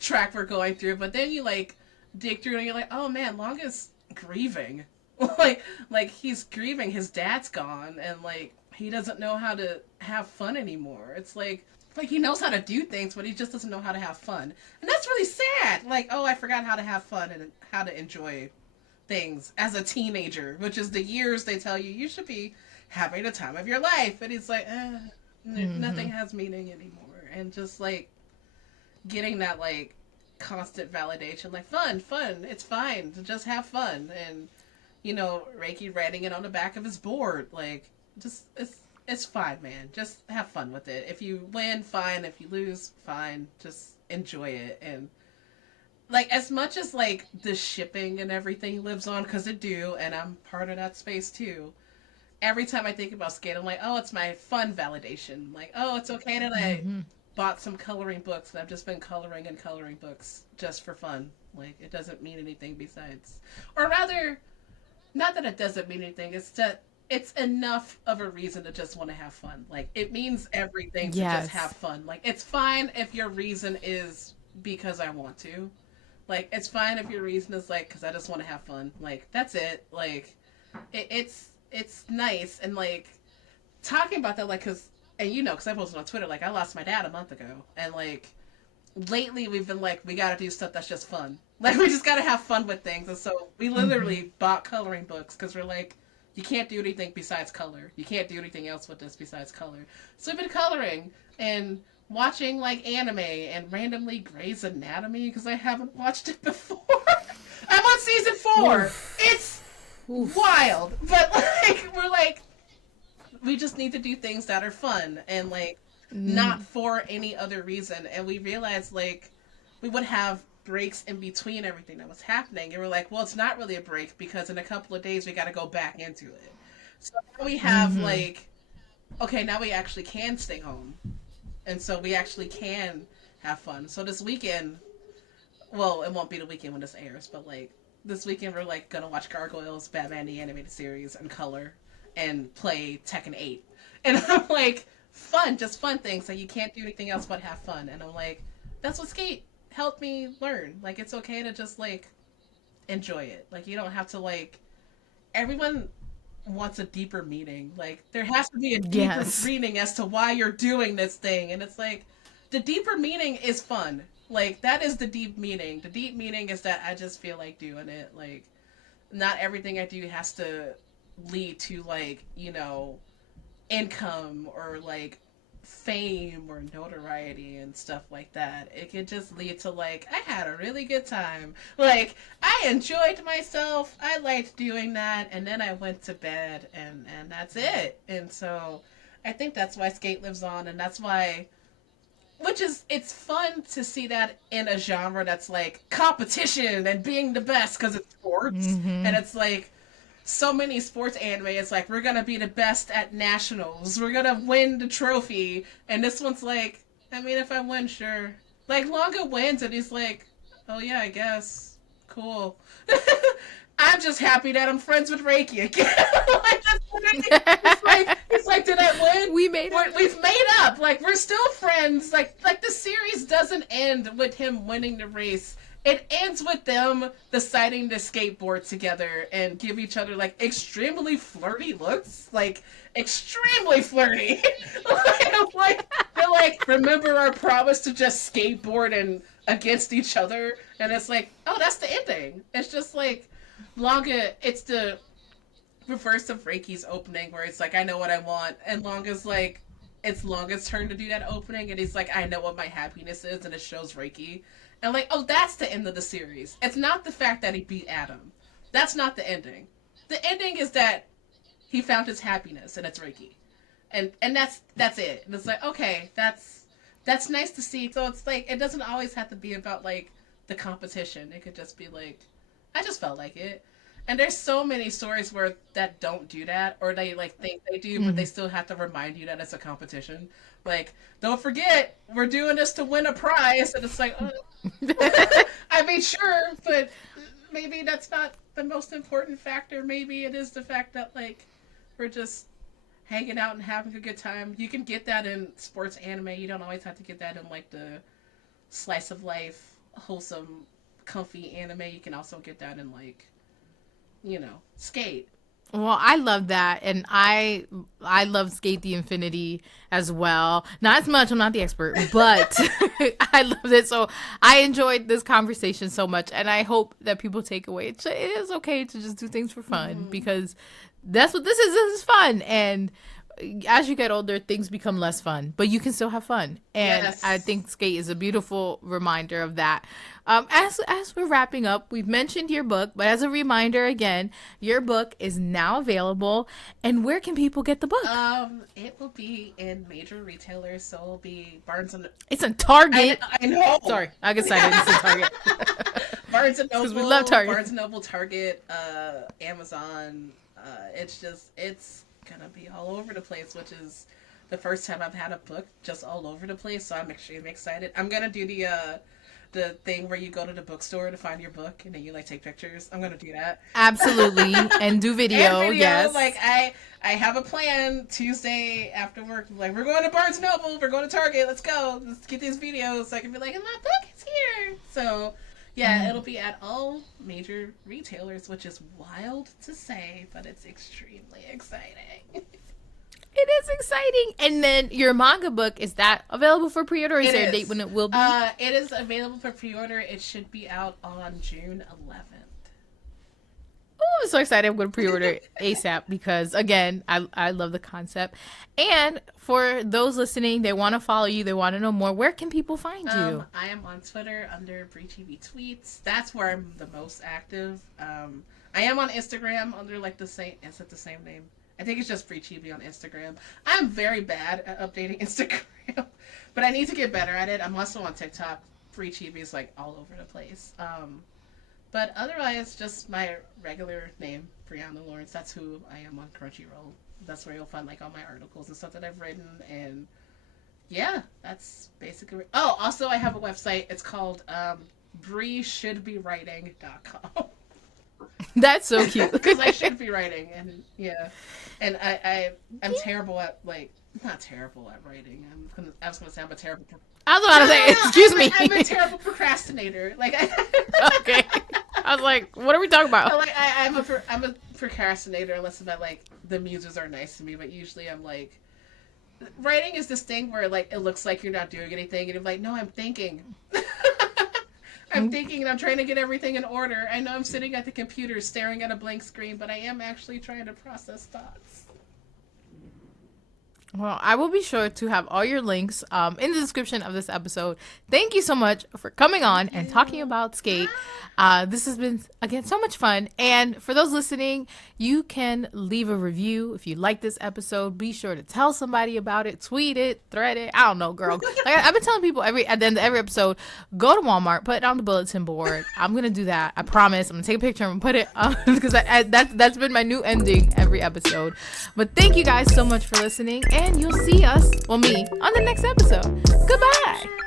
track we're going through, but then you like dig through and you're like, oh man, Long is grieving. like he's grieving, his dad's gone, and like he doesn't know how to have fun anymore. It's like he knows how to do things, but he just doesn't know how to have fun, and that's really sad. Like, oh, I forgot how to have fun and how to enjoy things as a teenager, which is the years they tell you you should be having the time of your life. And he's like, nothing has meaning anymore. And just like getting that like constant validation, like fun, it's fine to just have fun. And Reiki writing it on the back of his board, like just it's fine, man. Just have fun with it. If you win, fine. If you lose, fine. Just enjoy it. And like, as much as like the shipping and everything lives on, because it do, and I'm part of that space too. Every time I think about Sk8, I'm like, oh, it's my fun validation. Like, oh, it's okay that I bought some coloring books and I've just been coloring and coloring books just for fun. Like, it doesn't mean anything besides, or rather, not that it doesn't mean anything. It's that it's enough of a reason to just want to have fun. Like, it means everything to just have Yes. fun. Like, it's fine if your reason is because I want to. Like, it's fine if your reason is like, because I just want to have fun. Like, that's it. Like, it's nice. And like talking about that, like, because and because I posted on Twitter, like, I lost my dad a month ago, and like lately we've been like, we got to do stuff that's just fun. Like, we just got to have fun with things. And so we literally bought coloring books because we're like, you can't do anything besides color. You can't do anything else with this besides color. So we've been coloring and watching like anime and randomly Grey's Anatomy because I haven't watched it before. I'm on season 4. Oof. It's Oof. wild, but like we're like, we just need to do things that are fun and like not for any other reason. And we realized like we would have breaks in between everything that was happening, and we're like, well, it's not really a break because in a couple of days we got to go back into it. So now we have like, okay, now we actually can stay home, and so we actually can have fun. So this weekend, well, it won't be the weekend when this airs, but like this weekend we're like gonna watch Gargoyles, Batman the Animated Series, and color, and play Tekken 8. And I'm like, fun, just fun things. Like, you can't do anything else but have fun. And I'm like, that's what Sk8 helped me learn. Like, it's okay to just like enjoy it. Like, you don't have to like. Everyone wants a deeper meaning. Like, there has to be a deeper Yes. meaning as to why you're doing this thing. And it's like, the deeper meaning is fun. Like, that is the deep meaning. The deep meaning is that I just feel like doing it. Like, not everything I do has to lead to like, income or like fame or notoriety and stuff like that. It could just lead to like, I had a really good time. Like, I enjoyed myself. I liked doing that, and then I went to bed, and that's it. And so I think that's why Sk8 lives on, and that's why, which is, it's fun to see that in a genre that's like competition and being the best because it's sports. And it's like, so many sports anime, it's like, we're gonna be the best at nationals, we're gonna win the trophy. And this one's like, I mean, if I win, sure. Like, Longa wins and he's like, oh yeah, I guess, cool. I'm just happy that I'm friends with Reiki again. Like, that's what I think. It's like, did I win? We made it. We've made up. Like, we're still friends. Like the series doesn't end with him winning the race. It ends with them deciding to skateboard together and give each other like extremely flirty looks. Like, extremely flirty. They're like, remember our promise to just skateboard and against each other? And it's like, oh, that's the ending. It's just like, Longa, it's the reverse of Reiki's opening, where it's like, I know what I want, and Longa's like, it's Longa's turn to do that opening, and he's like, I know what my happiness is, and it shows Reiki. And like, oh, that's the end of the series. It's not the fact that he beat Adam. That's not the ending. The ending is that he found his happiness, and it's Reiki. And that's it. And it's like, okay, that's nice to see. So it's like, it doesn't always have to be about like the competition. It could just be like, I just felt like it. And there's so many stories where that don't do that, or they like think they do, but they still have to remind you that it's a competition. Like, don't forget, we're doing this to win a prize, and it's like, I mean, sure, but maybe that's not the most important factor. Maybe it is the fact that like we're just hanging out and having a good time. You can get that in sports anime. You don't always have to get that in like the slice of life, wholesome, comfy anime. You can also get that in like, you know, Sk8. Well, I love that, and I love Sk8 The Infinity as well. Not as much, I'm not the expert, but I loved it. So I enjoyed this conversation so much, and I hope that people take away. It is okay to just do things for fun, because that's what this is. This is fun, and as you get older, things become less fun, but you can still have fun. And yes. I think Sk8 is a beautiful reminder of that. As we're wrapping up, we've mentioned your book, but as a reminder again, your book is now available. And where can people get the book? It will be in major retailers, so it'll be Barnes and. It's in Target. I know. Sorry, I get excited. It's in Target. Barnes and Noble. Because we love Target. Barnes and Noble, Target, Amazon. It's gonna be all over the place, which is the first time I've had a book just all over the place, so I'm extremely excited. I'm gonna do the thing where you go to the bookstore to find your book and then you like take pictures. I'm gonna do that. Absolutely. And do video. Yes. Like I have a plan. Tuesday after work, like, we're going to Barnes and Noble, we're going to Target, let's go, let's get these videos so I can be like, and my book is here. So yeah, it'll be at all major retailers, which is wild to say, but it's extremely exciting. It is exciting. And then your manga book, is that available for pre-order? Is there a date when it will be? It is available for pre-order. It should be out on June 11th. Oh, I'm so excited. I'm going to pre-order ASAP because, again, I love the concept. And for those listening, they want to follow you. They want to know more. Where can people find you? I am on Twitter under BriChibi Tweets. That's where I'm the most active. I am on Instagram under like the same. Is it the same name? I think it's just BriChibi on Instagram. I'm very bad at updating Instagram, but I need to get better at it. I'm also on TikTok. BriChibi is like all over the place. But otherwise, just my regular name, Briana Lawrence. That's who I am on Crunchyroll. That's where you'll find like all my articles and stuff that I've written. And yeah, that's basically. Oh, also I have a website. It's called BriChibWriting.com. That's so cute. Because I should be writing, and yeah, and I'm terrible at like, not terrible at writing. I was gonna say I'm a terrible. I was about to say, excuse me. I'm a terrible procrastinator. Like, okay. I was like, what are we talking about? Like, I'm a procrastinator unless like the muses are nice to me. But usually I'm like, writing is this thing where like it looks like you're not doing anything, and you're like, no, I'm thinking. I'm thinking and I'm trying to get everything in order. I know I'm sitting at the computer staring at a blank screen, but I am actually trying to process thoughts. Well, I will be sure to have all your links in the description of this episode. Thank you so much for coming on and talking about Sk8. This has been, again, so much fun. And for those listening, you can leave a review if you like this episode. Be sure to tell somebody about it, tweet it, thread it. I don't know, girl. Like I've been telling people at the end of every episode, go to Walmart, put it on the bulletin board. I'm going to do that. I promise. I'm going to take a picture and put it on because that's been my new ending every episode. But thank you guys so much for listening. And you'll see us, well, me, on the next episode. Goodbye.